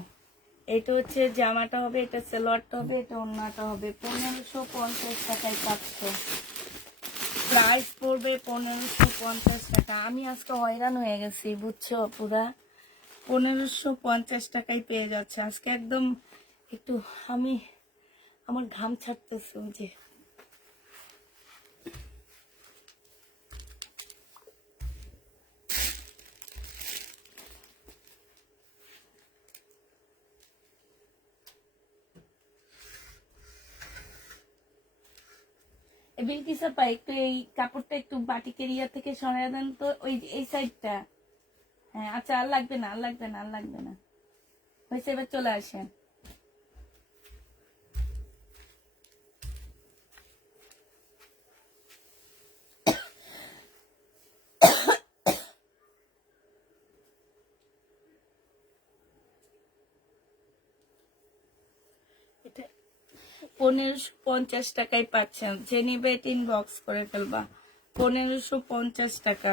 এটা হচ্ছে জামাটা হবে, এটা সালোয়ারটা হবে, এটা ওড়নাটা হবে। 1550 টাকায় পাচ্ছ। প্রাইস পড়বে 1550 টাকা। আমি আজকে হয়রান হয়ে গেছি বুঝছো পুরা। 1550 টাকায় পেয়ে যাচ্ছে আজকে একদম। একটু আমি, আমার ঘাম ছাড়তেছে ওই যে। বিলকিস আপা, একটু এই কাপড়টা একটু বাটিকের ইয়া থেকে সরাই দেন তো, ওই এই সাইডটা। হ্যাঁ, আচ্ছা, আর লাগবে না, আর লাগবে না, আর লাগবে না, হয়েছে। এবার চলে আসেন। এটা 1550 টাকায় পাচ্ছেন। যে নিবে 3 বক্স করে ফেলবা। 1550 টাকা।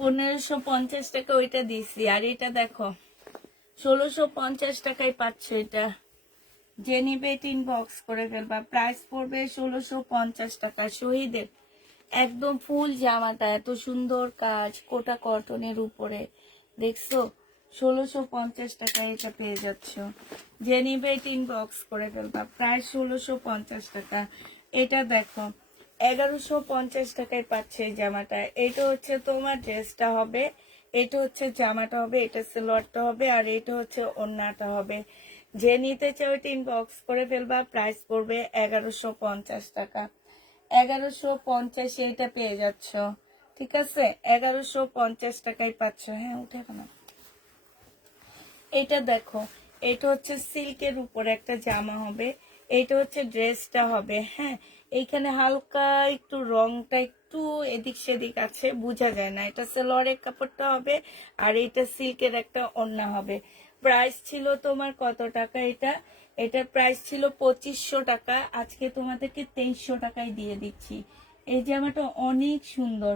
পনেরোশো পঞ্চাশ টাকা ওইটা দিছি। আর এটা দেখো 1650 টাকায় পাচ্ছ এটা। যে নিবে 3 বক্স করে ফেলবা। প্রাইস পড়বে 1650 টাকা। শহীদের একদম ফুল জামাটা, এত সুন্দর কাজ, কোটা কটনের উপরে, দেখছো? 1650 টাকায় এটা পেয়ে যাচ্ছ। যে নিবে 3 বক্স করে ফেলবা। প্রাইস 1650 টাকা। এটা দেখো 1150 টাকায় পাচ্ছে এই জামাটা। এটা হচ্ছে তোমার ড্রেসটা হবে, এটা হচ্ছে জামাটা হবে, এটা সালোয়ারটা হবে, আর এটা হচ্ছে ওড়নাটা হবে। যে নিতে চাও 3 বক্স করে ফেলবা। প্রাইস পড়বে 1150 টাকা। 1150 এটা পেয়ে যাচ্ছ, ঠিক আছে? 1150 টাকায় পাচ্ছ। হ্যাঁ, উঠে না। এটা দেখো, এটা হচ্ছে সিল্কের উপরে একটা জামা হবে, এটা হচ্ছে ড্রেসটা হবে, হ্যাঁ। এইখানে হালকা একটু রংটা একটু এদিক সেদিক আছে, বোঝা যায় না। এটা সালোয়ারের কাপড়টা হবে, আর এটা সিল্কের একটা ওড়না হবে। প্রাইস ছিল তোমার কত টাকা এটা? এটার প্রাইস ছিল 2500 টাকা। আজকে তোমাদেরকে 2300 টাকায় দিয়ে দিচ্ছি। এই জামাটা অনেক সুন্দর।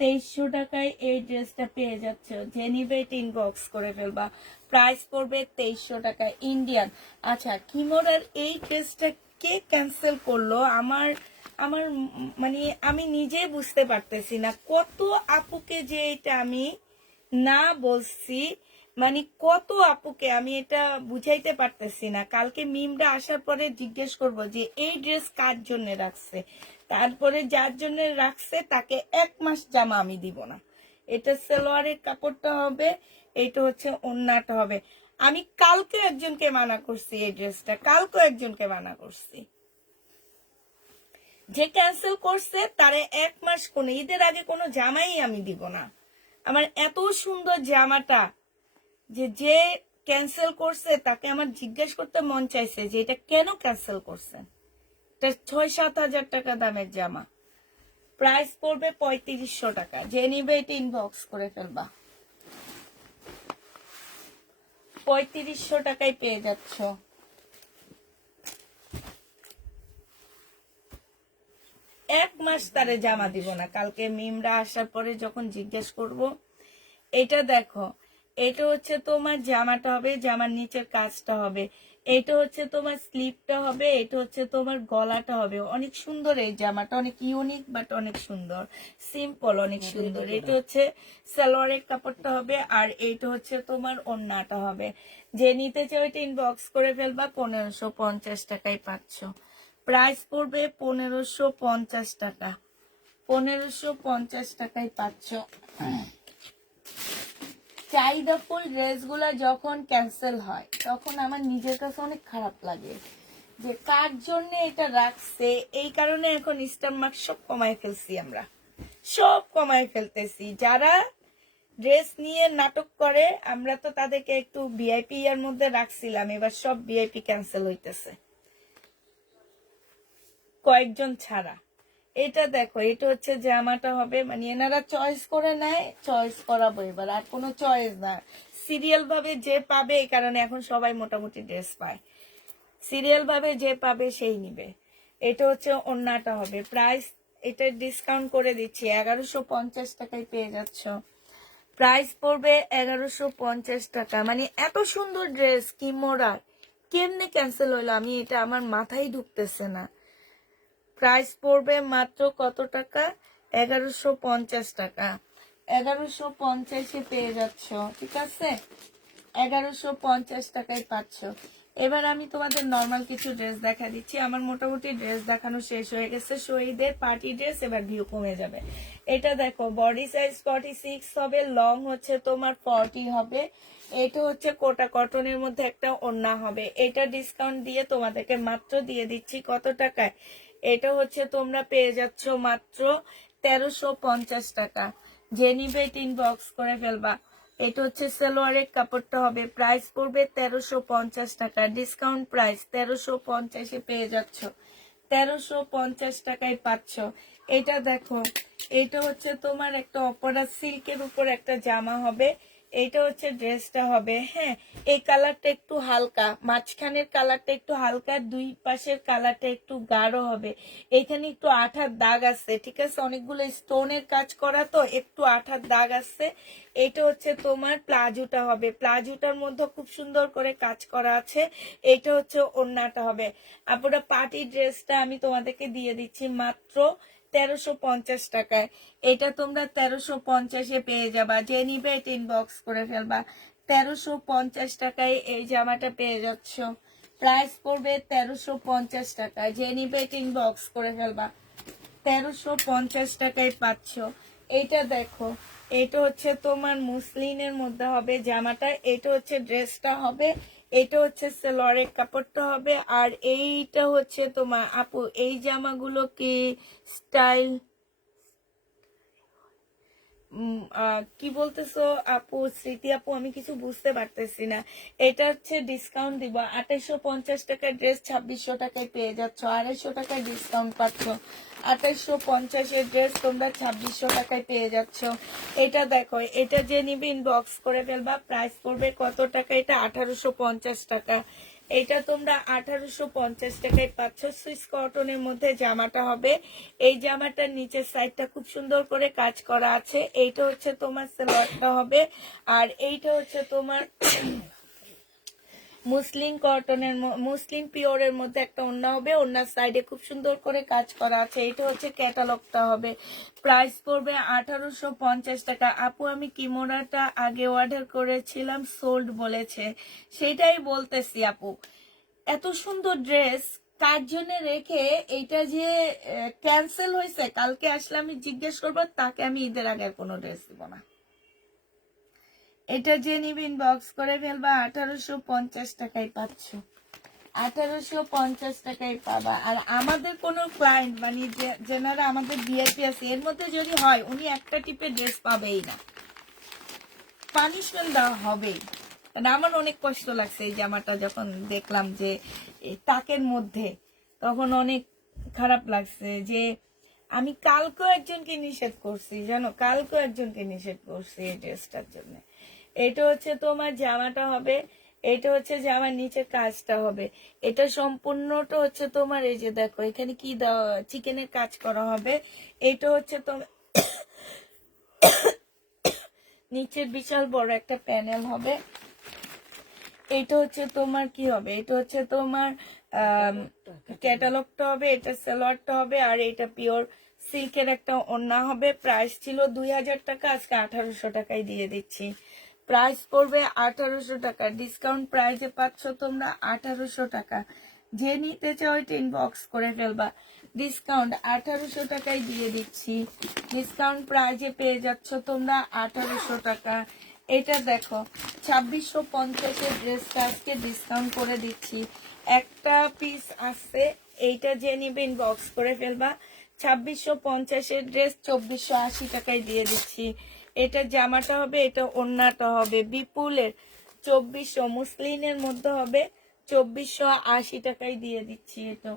2300 টাকায় এই ড্রেসটা পেয়ে যাচ্ছ। যে নিবে 3 বক্স করে ফেলবা। প্রাইস পড়বে 2300 টাকা ইন্ডিয়ান। আচ্ছা, কিমোরার এই ড্রেসটা কে ক্যান্সেল করলো? আমার আমার মানে আমি নিজে বুঝতে পারতেছি না। কত আপুকে যে এটা আমি না বলছি, মানে কত আপুকে আমি এটা বুঝাইতে পারতেছি না। কালকে মিমরা আসার পরে জিজ্ঞেস করব যে এই ড্রেস কার জন্য রাখছে। তারপরে যার জন্য রাখছে তাকে 1 মাস জামা আমি দিব না। এটা সালোয়ারের কাপড়টা হবে, এটা হচ্ছে ওড়নাটা হবে। আমি কালকে একজনকে মানা করছি এই ড্রেসটা, কালকে একজনকে মানা করছি। যে ক্যান্সেল করছে তারে 1 মাস কোনো ঈদের আগে কোনো জামাই আমি দিব না। আমার এত সুন্দর জামাটা, যে ক্যান্সেল করছে তাকে আমার জিজ্ঞেস করতে মন চাইছে যে এটা কেন ক্যান্সেল করছেন। এটা 6-7 হাজার টাকা দামের জামা। প্রাইস পড়বে 3500 টাকা। যে নিবে এটা ইনবক্স করে ফেলবা। 3500 টাকায় পেয়ে যাচ্ছ। এক মাস তারে জামা দিব না, কালকে মিমরা আসার পরে যখন জিজ্ঞেস করব। এটা দেখো, এটা হচ্ছে তোমার জামাটা হবে, জামার নিচের কাজটা হবে, এটা হচ্ছে তোমার স্লিপটা হবে, এটা হচ্ছে তোমার গলাটা হবে। অনেক সুন্দর এই জামাটা, অনেক ইউনিক বাট অনেক সুন্দর, সিম্পল অনেক সুন্দর। এটা হচ্ছে সালোয়ারের কাপড়টা হবে, আর এইটা হচ্ছে তোমার ওড়নাটা হবে। যে নিতে চাও এটা ইনবক্স করে ফেলবা। 1550 টাকায় পাচ্ছ। প্রাইস পড়বে 1550 টাকা। 1550 টাকায় পাচ্ছ। চাহিদাফুল ড্রেসগুলো যখন ক্যান্সেল হয় তখন আমার নিজের কাছে অনেক খারাপ লাগে যে কার জন্য এটা রাখছে। এই কারণে এখন স্টার মার্ক সব কমায় ফেলছি, আমরা সব কমায় ফেলতেছি। যারা ড্রেস নিয়ে নাটক করে আমরা তো তাদেরকে একটু ভিআইপি এর মধ্যে রাখছিলাম, এবার সব ভিআইপি ক্যান্সেল হইতেছে কয়েকজন ছাড়া। এটা দেখো, এটা হচ্ছে জামাটা হবে, মানে এনারা চয়েস করে নেয়, চয়েস করাবো এবার। আর কোনো চয়েস না, সিরিয়াল ভাবে যে পাবে, এই কারণে এখন সবাই মোটামুটি ড্রেস পায়। সিরিয়াল ভাবে যে পাবে সেই নিবে। এটা হচ্ছে ওড়নাটা হবে। প্রাইস এটা ডিসকাউন্ট করে দিচ্ছি, 1150 টাকায় পেয়ে যাচ্ছ। প্রাইস পড়বে 1150 টাকা। মানে এত সুন্দর ড্রেস কি মোরা কেমনে ক্যান্সেল হইলো, আমি এটা আমার মাথায় ঢুকতেছে না। প্রাইস পড়বে মাত্র কত টাকা? 1150 টাকা। 1150-এ পেয়ে যাচ্ছ, ঠিক আছে? 1150 টাকায় পাচ্ছ। এবার আমি তোমাদের নর্মাল কিছু ড্রেস দেখা দিচ্ছি। আমার মোটামুটি ড্রেস দেখানো শেষ হয়ে গেছে। শহীদের পার্টি ড্রেস এবার ভিউ কমে যাবে। এটা দেখো, বডি সাইজ 46 হবে, লং হচ্ছে তোমার 40 হবে। এটা হচ্ছে কোটা কটনের মধ্যে একটা ওড়না হবে। এটা ডিসকাউন্ট দিয়ে তোমাদেরকে মাত্র দিয়ে দিচ্ছি কত টাকায়? এটা হচ্ছে তোমরা পেয়ে যাচ্ছ মাত্র 1350 টাকা। যে নিবে ইনবক্স করে ফেলবা। এটা হচ্ছে সালোয়ারের কাপড়টা হবে। প্রাইস পড়বে 1350 টাকা। ডিসকাউন্ট প্রাইস 1350-এ পেয়ে যাচ্ছ। 1350 টাকায় পাচ্ছ। এটা দেখো, এটা হচ্ছে তোমার একটা অপরা সিল্কের উপর একটা জামা হবে। এইটা হচ্ছে ড্রেসটা হবে। হ্যাঁ, এই কালারটা একটু হালকা, মাঝখানের কালারটা একটু হালকা, দুই পাশের কালারটা একটু গাঢ় হবে। এখানে একটু আঠার দাগ আছে, ঠিক আছে? অনেকগুলো স্টোনের কাজ করা তো একটু আঠার দাগ আছে। এটা হচ্ছে তোমার প্লাজোটা হবে। প্লাজোটার মধ্যে খুব সুন্দর করে কাজ করা আছে। এটা হচ্ছে ওড়নাটা হবে। আপুরা পার্টি ড্রেসটা আমি তোমাদেরকে দিয়ে দিচ্ছি মাত্র 1350 টাকায়। এটা তোমরা 1350-এ পেয়ে যাবা। যে নিবে এটা ইনবক্স করে ফেলবা। 1350 টাকায় এই জামাটা পেয়ে যাচ্ছ। প্রাইস পড়বে 1350 টাকা। যে নিবে এটা ইনবক্স করে ফেলবা। 1350 টাকায় পাচ্ছ। এইটা দেখো, এটা হচ্ছে তোমার মুসলিনের মধ্যে হবে জামাটা। এটা হচ্ছে ড্রেসটা হবে। এটা হচ্ছে সালোয়ারের কাপড়টা হবে। আর এইটা হচ্ছে তোমার আপু, এই জামাগুলো কি স্টাইল কি বলতেছো আপু? স্মৃতি আপু, আমি কিছু বুঝতে পারতেছি না। এটা হচ্ছে ডিসকাউন্ট দিব। 2850 টাকার ড্রেস 2600 টাকায় পেয়ে যাচ্ছ। 250 টাকায় ডিসকাউন্ট পাচ্ছ। 2850-এর ড্রেস তোমরা 2600 টাকায় পেয়ে যাচ্ছ। এটা দেখো, এটা যে নিবে ইনবক্স করে ফেলবা। প্রাইস পড়বে কত টাকা? এটা 1850 টাকা। এটা তোমরা 1850 টাকায় পাচ্ছ। সুইস কটনের মধ্যে জামাটা হবে। এই জামাটার নিচের সাইডটা খুব সুন্দর করে কাজ করা আছে। এইটা হচ্ছে তোমার সালোয়ারটা হবে। আর এইটা হচ্ছে তোমার মুসলিন কটনের, মুসলিন পিওরের মধ্যে একটা ওড়না হবে। ওড়নার সাইডে খুব সুন্দর করে কাজ করা আছে। এটা হচ্ছে ক্যাটালগটা হবে। প্রাইস পড়বে 1850 টাকা। আপু, আমি কিমোরাটা আগে অর্ডার করেছিলাম, সোল্ড বলেছে। সেটাই বলতেছি আপু, এত সুন্দর ড্রেস কার জন্য রেখে এইটা যে ক্যান্সেল হয়েছে। কালকে আসলে আমি জিজ্ঞেস করবো তাকে, আমি ঈদের আগে কোনো ড্রেস দিব না। এটা যে নিবে ইনবক্স করে ফেলবা। 1850 টাকায় পাচ্ছ। 1850 টাকায় পাবা। আর আমাদের কোনো ক্লায়েন্ট মানে যেনারা আমাদের ভিআইপি আছে, এর মধ্যে যদি হয় উনি একটা টিপে ড্রেস পাবেই না, পানিশমেন্ট দেওয়া হবেই। মানে আমার অনেক কষ্ট লাগছে এই জামাটা যখন দেখলাম যে তাকের মধ্যে, তখন অনেক খারাপ লাগছে যে আমি কালকেও একজনকে নিষেধ করছি জানো, কালকেও একজনকে নিষেধ করছি এই ড্রেসটার জন্য। এটা হচ্ছে তোমার জামাটা হবে, এটা হচ্ছে জামার নিচের কাজটা হবে। এটা সম্পূর্ণটা হচ্ছে তোমার এই যে দেখো এখানে কি দেওয়া, চিকেনের কাজ করা হবে। এটা হচ্ছে তোমার নিচের বিশাল বড় একটা প্যানেল হবে। এটা হচ্ছে তোমার কি হবে, এটা হচ্ছে তোমার ক্যাটালগটা হবে, এটা সালোয়ারটা হবে, আর এটা পিওর সিল্কের একটা ওড়না হবে। প্রাইস ছিল 2000 টাকা, আজকে 1800 টাকায় দিয়ে দিচ্ছি। প্রাইস পড়বে 1800 টাকা, ডিসকাউন্ট প্রাইসে পাচ্ছ তোমরা 1800 টাকা। যে নিতে চাও এটা ইনবক্স করে ফেলবা। ডিসকাউন্ট 1800 টাকায় দিয়ে দিচ্ছি, ডিসকাউন্ট প্রাইজে পেয়ে যাচ্ছ তোমরা 1800 টাকা। এটা দেখো 2650-এর ড্রেসটা আজকে ডিসকাউন্ট করে দিচ্ছি। একটা পিস আছে, এইটা যে নিবে ইনবক্স করে ফেলবা। 2650-এর ড্রেস 2480 টাকায় দিয়ে দিচ্ছি। এটা জামাটা হবে, এটা ওড়নাটা হবে বিপুলের 2400, মুসলিনের মধ্যে হবে 2480 টাকায় দিয়ে দিচ্ছি। এটা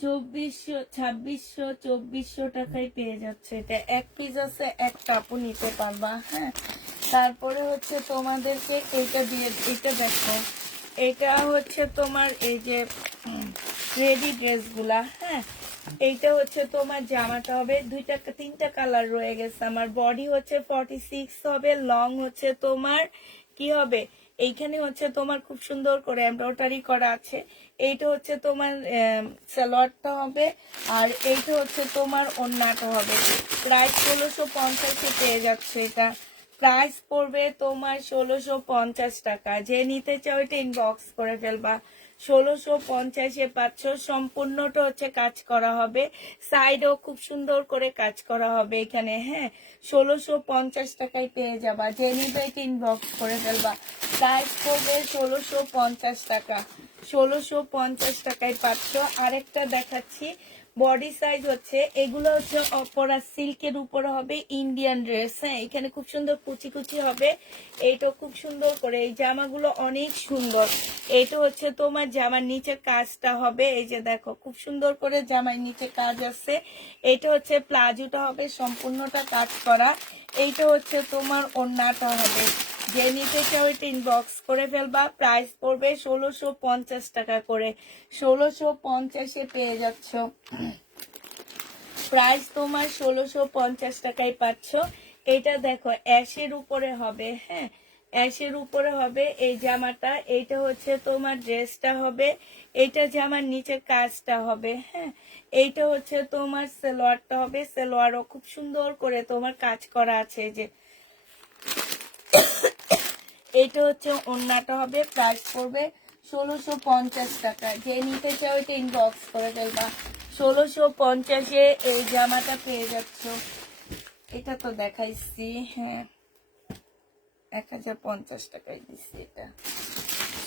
2400 টাকায় পেয়ে যাচ্ছে। এটা এক পিস আছে, এক কাপও নিতে পারবা। হ্যাঁ, তারপরে হচ্ছে তোমাদেরকে এইটা দিয়ে, এটা দেখো এটা হচ্ছে তোমার এই যে রেডি ড্রেসগুলা। হ্যাঁ, এইটা হচ্ছে তোমার জামাটা হবে, তিনটা কালার রয়ে গেছে। আমার বডি হচ্ছে 46 হবে, লং হচ্ছে তোমার কি হবে, এইখানে হচ্ছে তোমার খুব সুন্দর করে এমব্রয়ডারি করা আছে। এইটা হচ্ছে তোমার সালোয়ারটা হবে, আর এইটা হচ্ছে তোমার ওড়নাটা হবে। প্রাইস 1650-এ পেয়ে যাচ্ছে। এটা প্রাইস পড়বে তোমার 1650 টাকা। যে নিতে চাও এটা ইনবক্স করে ফেলবা। 1650-এ পাচ্ছ। সম্পূর্ণটা হচ্ছে কাজ করা হবে, সাইডেও খুব সুন্দর করে কাজ করা হবে এখানে। হ্যাঁ, 1650 টাকায় পেয়ে যাবা। যে নিবে এটা ইনবক্স করে ফেলবা। প্রাইস পড়বে 1650 টাকা। 1650 টাকায় পাচ্ছ। আরেকটা দেখাচ্ছি, বডি সাইজ হচ্ছে, এগুলো হচ্ছে অপরা সিল্কের উপরে হবে, ইন্ডিয়ান ড্রেস। হ্যাঁ, এখানে খুব সুন্দর কুচি কুচি হবে। এইটা খুব সুন্দর করে, এই জামাগুলো অনেক সুন্দর। এটা হচ্ছে তোমার জামার নিচে কাজটা হবে, এই যে দেখো খুব সুন্দর করে জামার নিচে কাজ আছে। এটা হচ্ছে প্লাজোটা হবে, সম্পূর্ণটা কাজ করা। এইটা হচ্ছে তোমার ওড়নাটা হবে। যে নিতে চাও এটা ইনবক্স করে ফেলবা। প্রাইস পড়বে 1650 টাকা করে। 1650-এ পেয়ে যাচ্ছ। প্রাইস তোমার 1650 টাকায় পাচ্ছ। এটা দেখো অ্যাশের উপরে হবে। হ্যাঁ, অ্যাশের উপরে হবে এই জামাটা। এইটা হচ্ছে তোমার ড্রেসটা হবে, এইটা জামার নিচের কাজটা হবে। হ্যাঁ, এইটা হচ্ছে তোমার সালোয়ারটা হবে, সালোয়ারও খুব সুন্দর করে তোমার কাজ করা আছে। যে এটা হচ্ছে ওড়নাটা হবে। প্রাইস পড়বে 1650 টাকা। যে নিতে চাও এটা ইনবক্স করে ফেলবা। 1650-এ এই জামাটা পেয়ে যাচ্ছ। এটা তো দেখাইছি। হ্যাঁ, 1050 টাকায় দিচ্ছি এটা।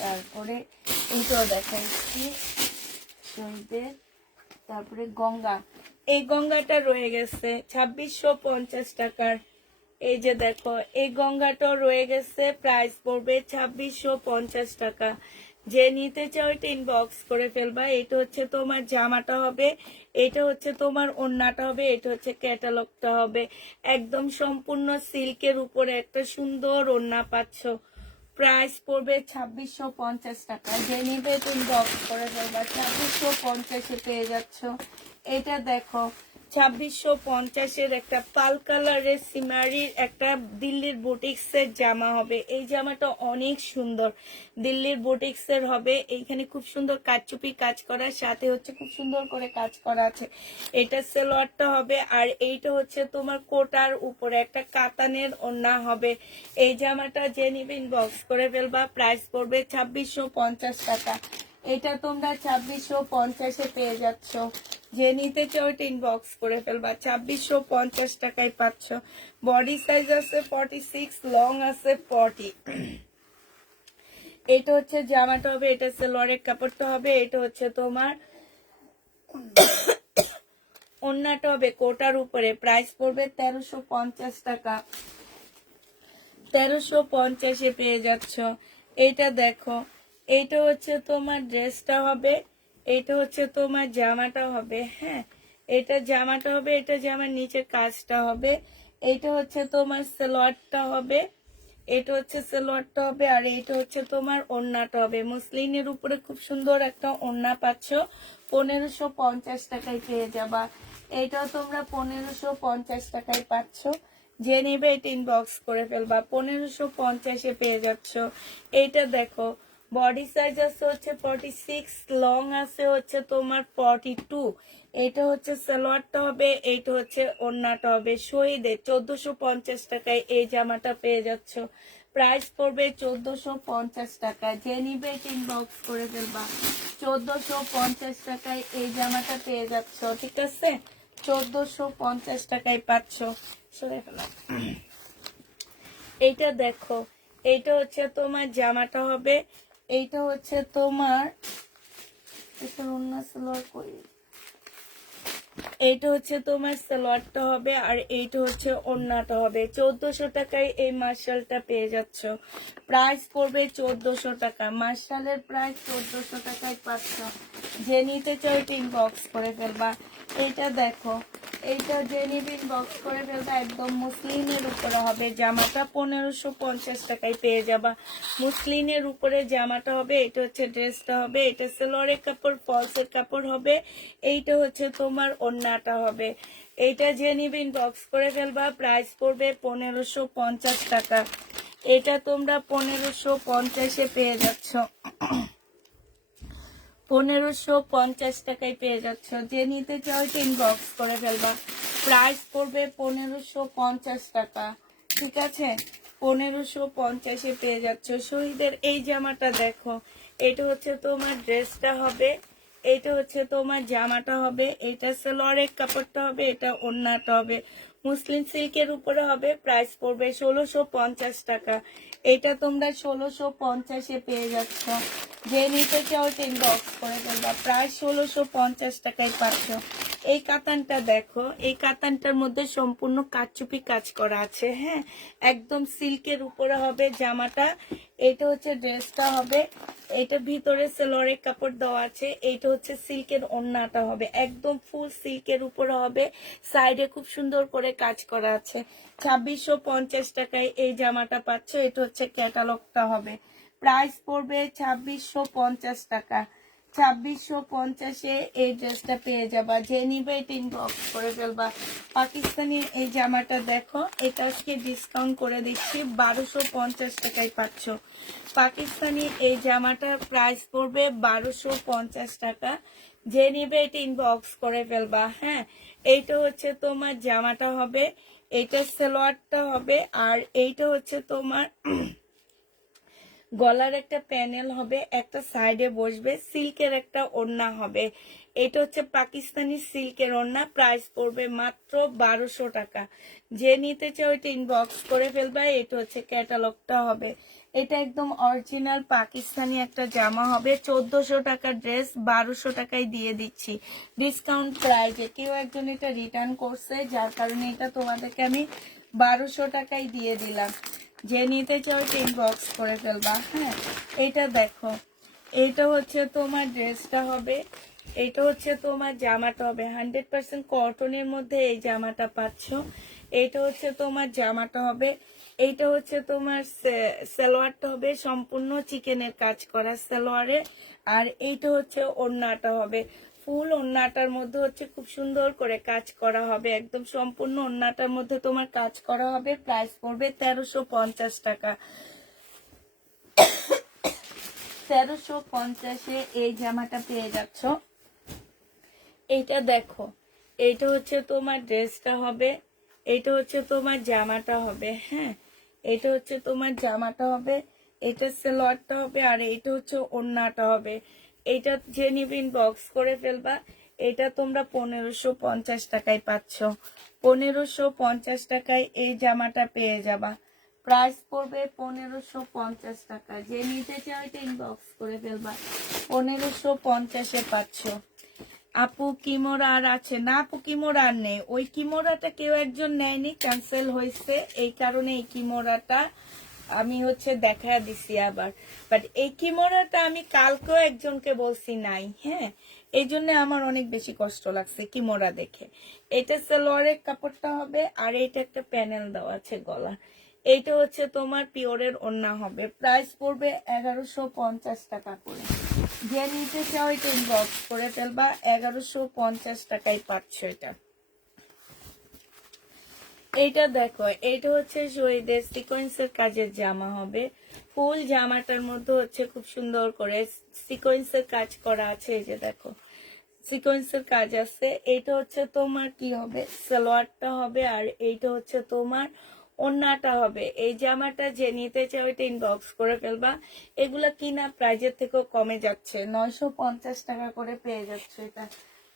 তারপরে এইটাও দেখাইছি শহীদের। তারপরে গঙ্গা, এই গঙ্গাটা রয়ে গেছে 2650 টাকার। এই যে দেখো এই গঙ্গাটাও রয়ে গেছে, প্রাইস পড়বে 2650 টাকা। যে নিতে চাও এটা ইনবক্স করে ফেলবা। এটা হচ্ছে তোমার জামাটা হবে, এটা হচ্ছে তোমার ওড়নাটা হবে, এটা হচ্ছে ক্যাটালগটা হবে। একদম সম্পূর্ণ সিল্কের উপরে একটা সুন্দর ওড়না পাচ্ছ। প্রাইস পড়বে 2650 টাকা। যে নিবে তুমি বক্স করে ফেলবা। 2650-এ পেয়ে যাচ্ছ। এটা দেখো 2650-এর একটা পাল কালারের সিমারির একটা দিল্লির বুটিক্সের জামা হবে। এই জামাটা অনেক সুন্দর, দিল্লির বুটিক্সের হবে। এইখানে খুব সুন্দর কাচচুপি কাজ করা, সাথে হচ্ছে খুব সুন্দর করে কাজ করা আছে। এটা সালোয়ারটা হবে, আর এইটা হচ্ছে তোমার কোটার উপরে একটা কাতানের ওড়না হবে। এই জামাটা যে নিবে ইনবক্স করে ফেলবা। প্রাইস পড়বে 2650 টাকা। এটা তোমরা 2650-এ পেয়ে যাচ্ছ। যে নিতে চাও এটা ইনবক্স করে ফেলবা। 2650 টাকায় পাচ্ছ। বডি সাইজ আছে 46, লং আছে 40। এটা হচ্ছে জামাটা হবে, এটা সালোয়ারের কাপড়টা হবে, এটা হচ্ছে তোমার ওড়নাটা হবে কোটার উপরে। প্রাইস পড়বে 1350 টাকা। 1350-এ পেয়ে যাচ্ছ। এটা দেখো, এইটা হচ্ছে তোমার ড্রেসটা হবে, এইটা হচ্ছে তোমার জামাটা হবে। হ্যাঁ, এটা জামাটা হবে, এটা জামার নিচের কাজটা হবে, এটা হচ্ছে তোমার সালোয়ারটা হবে, এটা হচ্ছে সালোয়ারটা হবে, আর এটা হচ্ছে তোমার ওড়নাটা হবে। মসলিনের উপরে খুব সুন্দর একটা ওড়না পাচ্ছ, 1550 টাকায় পেয়ে যাবা। এটাও তোমরা 1550 টাকায় পাচ্ছ। যে নেবে এটা ইনবক্স করে ফেলবা, 1550-এ পেয়ে যাচ্ছ। এইটা দেখো, বডি সাইজ আছে হচ্ছে 46, লং আছে হচ্ছে তোমার 42। এটা হচ্ছে সালোয়ারটা হবে, এইটা হচ্ছে ওড়নাটা হবে। শহীদে 1450 টাকায় এই জামাটা পেয়ে যাচ্ছ। প্রাইস পড়বে 1450 টাকা। যে নিবে এটা ইনবক্স করে ফেলবা, 1450 টাকায় এই জামাটা পেয়ে যাচ্ছ। ঠিক আছে, 1450 টাকায় পাচ্ছ। সরে ফেলা। এইটা দেখো, এইটা হচ্ছে তোমার জামাটা হবে, এইটা হচ্ছে তোমার অন্য সালোয়ার করি, এইটা হচ্ছে তোমার সালোয়ারটা হবে, আর এইটা হচ্ছে ওড়নাটা হবে। 1400 টাকায় এই মার্শালটা পেয়ে যাচ্ছ। প্রাইস পড়বে 1400 টাকা। মার্শালের প্রাইস 1400 টাকায় পাচ্ছ। যে নিতে চাও এটা ইনবক্স করে ফেলবা। এইটা দেখো, এইটা যে নিবে ইনবক্স করে ফেলবা। একদম মুসলিনের উপরে হবে জামাটা, 1550 টাকায় পেয়ে যাবা। মুসলিনের উপরে জামাটা হবে, এটা হচ্ছে ড্রেসটা হবে, এটা সালোয়ারের কাপড়, ফলসের কাপড় হবে, এইটা হচ্ছে তোমার ওড়নাটা হবে। এইটা যে নিবে ইনবক্স করে ফেলবা। প্রাইস পড়বে 1550 টাকা। এটা তোমরা 1550-এ পেয়ে যাচ্ছ, 1550 টাকায় পেয়ে যাচ্ছ। যে নিতে চাও ইনবক্স করে ফেলবা। প্রাইস পড়বে 1550 টাকা। ঠিক আছে, 1550-এ পেয়ে যাচ্ছ। শহীদের এই জামাটা দেখো, এটা হচ্ছে তোমার ড্রেসটা হবে, এটা হচ্ছে তোমার জামাটা হবে, এটা সালোয়ারের কাপড়টা হবে, এটা ওড়নাটা হবে। মুসলিম সিল্কের উপরে হবে। প্রাইস পড়বে 1650 টাকা। এটা তোমরা 1650-এ পেয়ে যাচ্ছ। যে নিতে চাও ইনবক্স করে ফেলবা। প্রায় 1650 টাকায় পাচ্ছ। এই কাতানটা দেখো, এই কাতানটার মধ্যে সম্পূর্ণ কারচুপি কাজ করা আছে। হ্যাঁ, একদম সিল্কের উপরে হবে জামাটা। এটা হচ্ছে ড্রেসটা হবে, এটা ভিতরে সালোয়ারের কাপড় দেওয়া আছে, এইটা হচ্ছে সিল্কের ওড়নাটা হবে, একদম ফুল সিল্কের উপরে হবে। সাইডে খুব সুন্দর করে কাজ করা আছে। 2650 টাকায় এই জামাটা পাচ্ছ। এটা হচ্ছে ক্যাটালগটা হবে। প্রাইস পড়বে 2650 টাকা। 2650-এ এই ড্রেসটা পেয়ে যাবা। যে নিবে এটা ইনবক্স করে ফেলবা। পাকিস্তানি এই জামাটা দেখো, এটা আজকে ডিসকাউন্ট করে দিচ্ছি, 1250 টাকায় পাচ্ছ। পাকিস্তানি এই জামাটার প্রাইস পড়বে 1250 টাকা। যে নিবে এটা ইনবক্স করে ফেলবা। হ্যাঁ, এইটা হচ্ছে তোমার জামাটা হবে, এইটা সালোয়ারটা হবে, আর এইটা হচ্ছে তোমার গলার একটা প্যানেল হবে, একটা সাইডে বসবে, সিল্কের একটা ওড়না হবে। এটা হচ্ছে পাকিস্তানি সিল্কের ওড়না। প্রাইস পড়বে মাত্র 1200 টাকা। যে নিতে চাও এটা ইনবক্স করে ফেলবা। এটা হচ্ছে ক্যাটালগটা হবে। এটা একদম অরিজিনাল পাকিস্তানি একটা জামা হবে। 1400 টাকার ড্রেস 1200 টাকায় দিয়ে দিচ্ছি ডিসকাউন্ট প্রাইজে। কেউ একজন এটা রিটার্ন করছে, যার কারণে এটা তোমাদেরকে আমি 1200 টাকায় দিয়ে দিলাম। যে নিতে চাও ইনবক্স করে ফেলবা। হ্যাঁ, এটা দেখো, এইটা হচ্ছে তোমার ড্রেসটা হবে, এইটা হচ্ছে তোমার জামাটা হবে। 100% কটনের মধ্যে এই জামাটা পাচ্ছ। এইটা হচ্ছে তোমার জামাটা হবে, এইটা হচ্ছে তোমার সালোয়ারটা হবে, সম্পূর্ণ চিকেনের কাজ করা সালোয়ারে, আর এইটা হচ্ছে ওড়নাটা হবে। ফুল ওড়নাটার মধ্যে হচ্ছে খুব সুন্দর করে কাজ করা হবে, একদম সম্পূর্ণ ওড়নাটার মধ্যে তোমার কাজ করা হবে। প্রাইস পড়বে 1350 টাকা। 1350-এ এই জামাটা পেয়ে যাচ্ছ। এইটা দেখো, এইটা হচ্ছে তোমার ড্রেসটা হবে, এইটা হচ্ছে তোমার জামাটা হবে। হ্যাঁ, এটা হচ্ছে তোমার জামাটা হবে, এটা সালোয়ারটা হবে, আর এইটা হচ্ছে ওড়নাটা হবে। এইটা যে নিবে ইনবক্স করে ফেলবা। এটা তোমরা 1550 টাকায় পাচ্ছ। 1550 টাকায় এই জামাটা পেয়ে যাবা। প্রাইস পড়বে 1550 টাকা। যে নিতে চাও এটা ইনবক্স করে ফেলবা। 1550-এ পাচ্ছ। আপু কিমোরা আর আছে না? আপু কিমোরা আর নেই, ওই কিমোরাটা কেউ একজন নেয়নি, ক্যান্সেল হয়েছে, এই কারণে এই কিমোরাটা আমি হচ্ছে দেখা দিছি আবার, বাট এই কিমোরাটা আমি কালকেও একজনকে বলছি নাই, হ্যাঁ, এই জন্য আমার অনেক বেশি কষ্ট লাগছে কিমোরা দেখে। এটা সালোয়ারের কাপড়টা হবে, আর এইটা একটা প্যানেল দেওয়া আছে গলা। এইটা হচ্ছে তোমার পিওরের ওড়না হবে, প্রাইস পড়বে 1150 টাকা করে। যে নিতে চাও এটা ইনবক্স করে ফেলবা, 1150 টাকায় পাচ্ছ এটা। এইটা দেখো, এটা হচ্ছে শহীদের সিকোয়েন্সের কাজের জামা হবে। ফুল জামাটার মধ্যে হচ্ছে খুব সুন্দর করে সিকোয়েন্সের কাজ করা আছে, এই যে দেখো সিকোয়েন্সের কাজ আছে। এইটা হচ্ছে তোমার কি হবে, সালোয়ারটা হবে, আর এইটা হচ্ছে তোমার ওড়নাটা হবে। এই জামাটা যে নিতে চাও এটা ইনবক্স করে ফেলবা। এগুলা কিনা প্রাইজের থেকেও কমে যাচ্ছে, 950 টাকা করে পেয়ে যাচ্ছে এটা,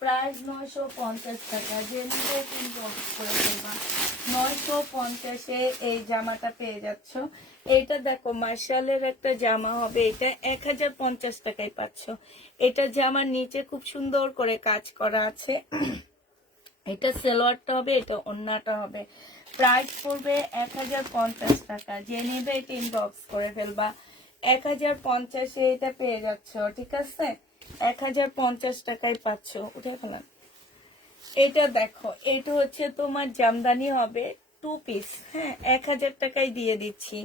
প্রাইস 950 টাকা। যে নিতে ইনবক্স করে ফেলবা, 950-এ এই জামাটা পেয়ে যাচ্ছ। এইটা দেখো মার্শালের একটা জামা হবে, এটা 1050 টাকায় পাচ্ছ। এটা জামার নিচে খুব সুন্দর করে কাজ করা আছে। এটা সালোয়ারটা হবে, এটা ওড়নাটা হবে, প্রাইস পড়বে 1050 টাকা। যে নেবে এটা ইনবক্স করে ফেলবা, 1050-এ এটা পেয়ে যাচ্ছ, ঠিক আছে, 1050 টাকায় পাচ্ছ। উঠে ফেলাম। এটা দেখো, এটা হচ্ছে তোমার জামদানি হবে 2 পিস, হ্যাঁ, 1000 টাকায় দিয়ে দিচ্ছি।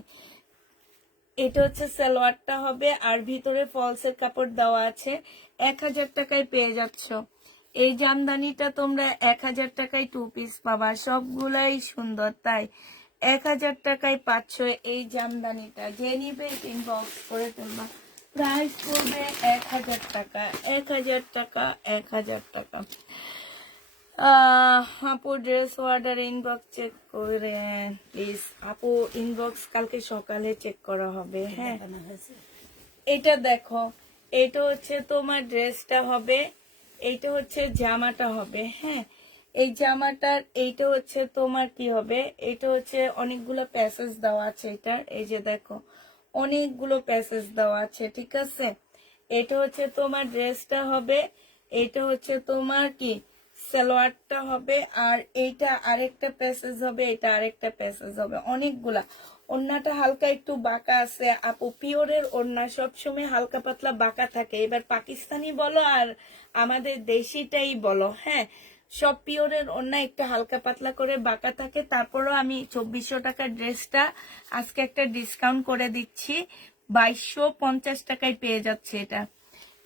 এটা হচ্ছে সালোয়ারটা হবে, আর ভিতরে ফলসের কাপড় দেওয়া আছে, 1000 টাকায় পেয়ে যাচ্ছ। এই জামদানিটা তোমরা 1000 টাকায় 2 পিস পাবা, সবগুলাই সুন্দর, তাই 1000 টাকায় পাচ্ছ এই জামদানিটা। যে নিবে ইনবক্স করে ফেলবা, প্রাইস পড়বে 1000 টাকা, 1000 টাকা, 1000 টাকা। আপু ড্রেস অর্ডার ইনবক্স চেক করে প্লিজ। আপু ইনবক্স কালকে সকালে চেক করা হবে, হ্যাঁ। দেখানো হয়েছে। এটা দেখো, এটা হচ্ছে তোমার ড্রেসটা হবে, এইটা হচ্ছে জামাটা হবে, হ্যাঁ। এই জামাটার এইটা হচ্ছে তোমার কি হবে, এটা হচ্ছে অনেকগুলো প্যাসেজ দেওয়া আছে এটার, এই যে দেখো অনেকগুলো প্যাসেজ দেওয়া আছে, ঠিক আছে। এটা হচ্ছে তোমার ড্রেসটা হবে, এটা হচ্ছে তোমার কি সালোয়ারটা হবে, আর এইটা আরেকটা প্যাসেজ হবে, এটা আরেকটা প্যাসেজ হবে, অনেকগুলা। ওড়নাটা হালকা একটু বাঁকা আছে আপু, পিওরের ওড়না সবসময় হালকা পাতলা বাঁকা থাকে, এবার পাকিস্তানি বলো আর আমাদের দেশিটাই বলো, হ্যাঁ, সব পিওরের ওড়না একটু হালকা পাতলা করে বাঁকা থাকে। তারপরও আমি 2400 টাকার ড্রেসটা আজকে একটা ডিসকাউন্ট করে দিচ্ছি, 2250 টাকায় পেয়ে যাচ্ছে এটা।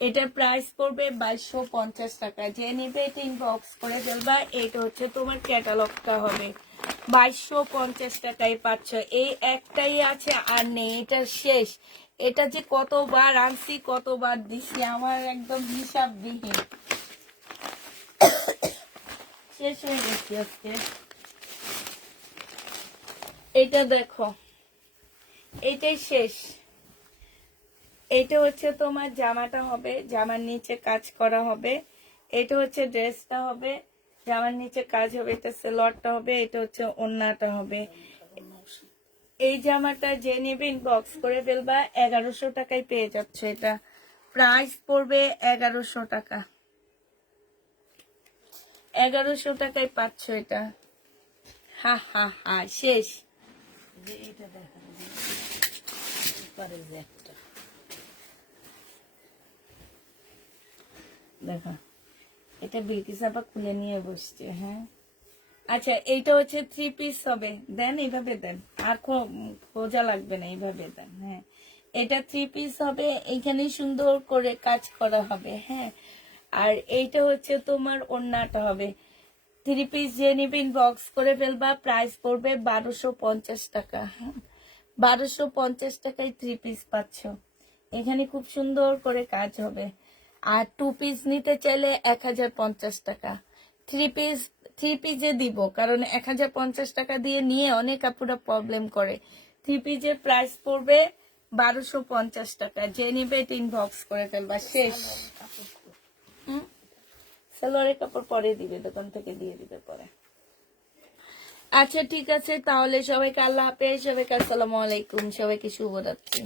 এটার প্রাইস পড়বে 2250 টাকা। যে নিবে এটা ইনবক্স করে ফেলবা। এটা হচ্ছে তোমার ক্যাটালগটা হবে, 2250 টাকায় পাচ্ছ। এই একটাই আছে আর নেই, এটা শেষ। এটা যে কতবার আনছি কতবার দিছি আমার একদম হিসাববিহীন, শেষ হয়ে গেছে আজকে। এটা দেখো, এটাই শেষ। এটা হচ্ছে তোমার জামাটা হবে, জামার নিচে কাজ করা হবে। এটা হচ্ছে ড্রেসটা হবে, জামার নিচে কাজ হবে, এটা সালোয়ারটা হবে, এটা হচ্ছে ওড়নাটা হবে। এই জামাটা যে নেবে ইনবক্স করে ফেলবা, 1100 টাকায় পেয়ে যাচ্ছে এটা, প্রাইস পড়বে 1100 টাকা, 1100 টাকায় পাচ্ছ এটা। হা হা হা, শেষ। যে এটা দেখানো পারে যে একটা দেখা, এটা বিলকিস আপা খুলে নিয়ে বসছে, হ্যাঁ। আচ্ছা, এইটা হচ্ছে 3 পিস হবে, দেন এইভাবে দেন, আর খোঁজা লাগবে না, এইভাবে দেন, হ্যাঁ। এটা 3 পিস হবে, এইখানে সুন্দর করে কাজ করা হবে, হ্যাঁ। আর এইটা হচ্ছে তোমার ওড়নাটা হবে। 3 পিস যে নিবেন বক্স করে ফেলবা, প্রাইস পড়বে 1250 টাকা, হ্যাঁ, 1250 টাকায় 3 পিস পাচ্ছ। এখানে খুব সুন্দর করে কাজ হবে। আর 2 পিস নিতে চাইলে 1050 টাকা। 3 পিসে দিব, কারণ 1050 টাকা দিয়ে নিয়ে অনেক আপুরা প্রবলেম করে। 3 পিসের প্রাইস পড়বে 1250 টাকা। যে নিবে এটা ইনবক্স করে ফেলবা, শেষ। সালোয়ারের কাপড় পরে দিবে, দোকান থেকে দিয়ে দিবে পরে। আচ্ছা ঠিক আছে, তাহলে সবাইকে আল্লাহ হাফেজ, সবাইকে আসসালামু আলাইকুম, সবাইকে শুভরাত্রি।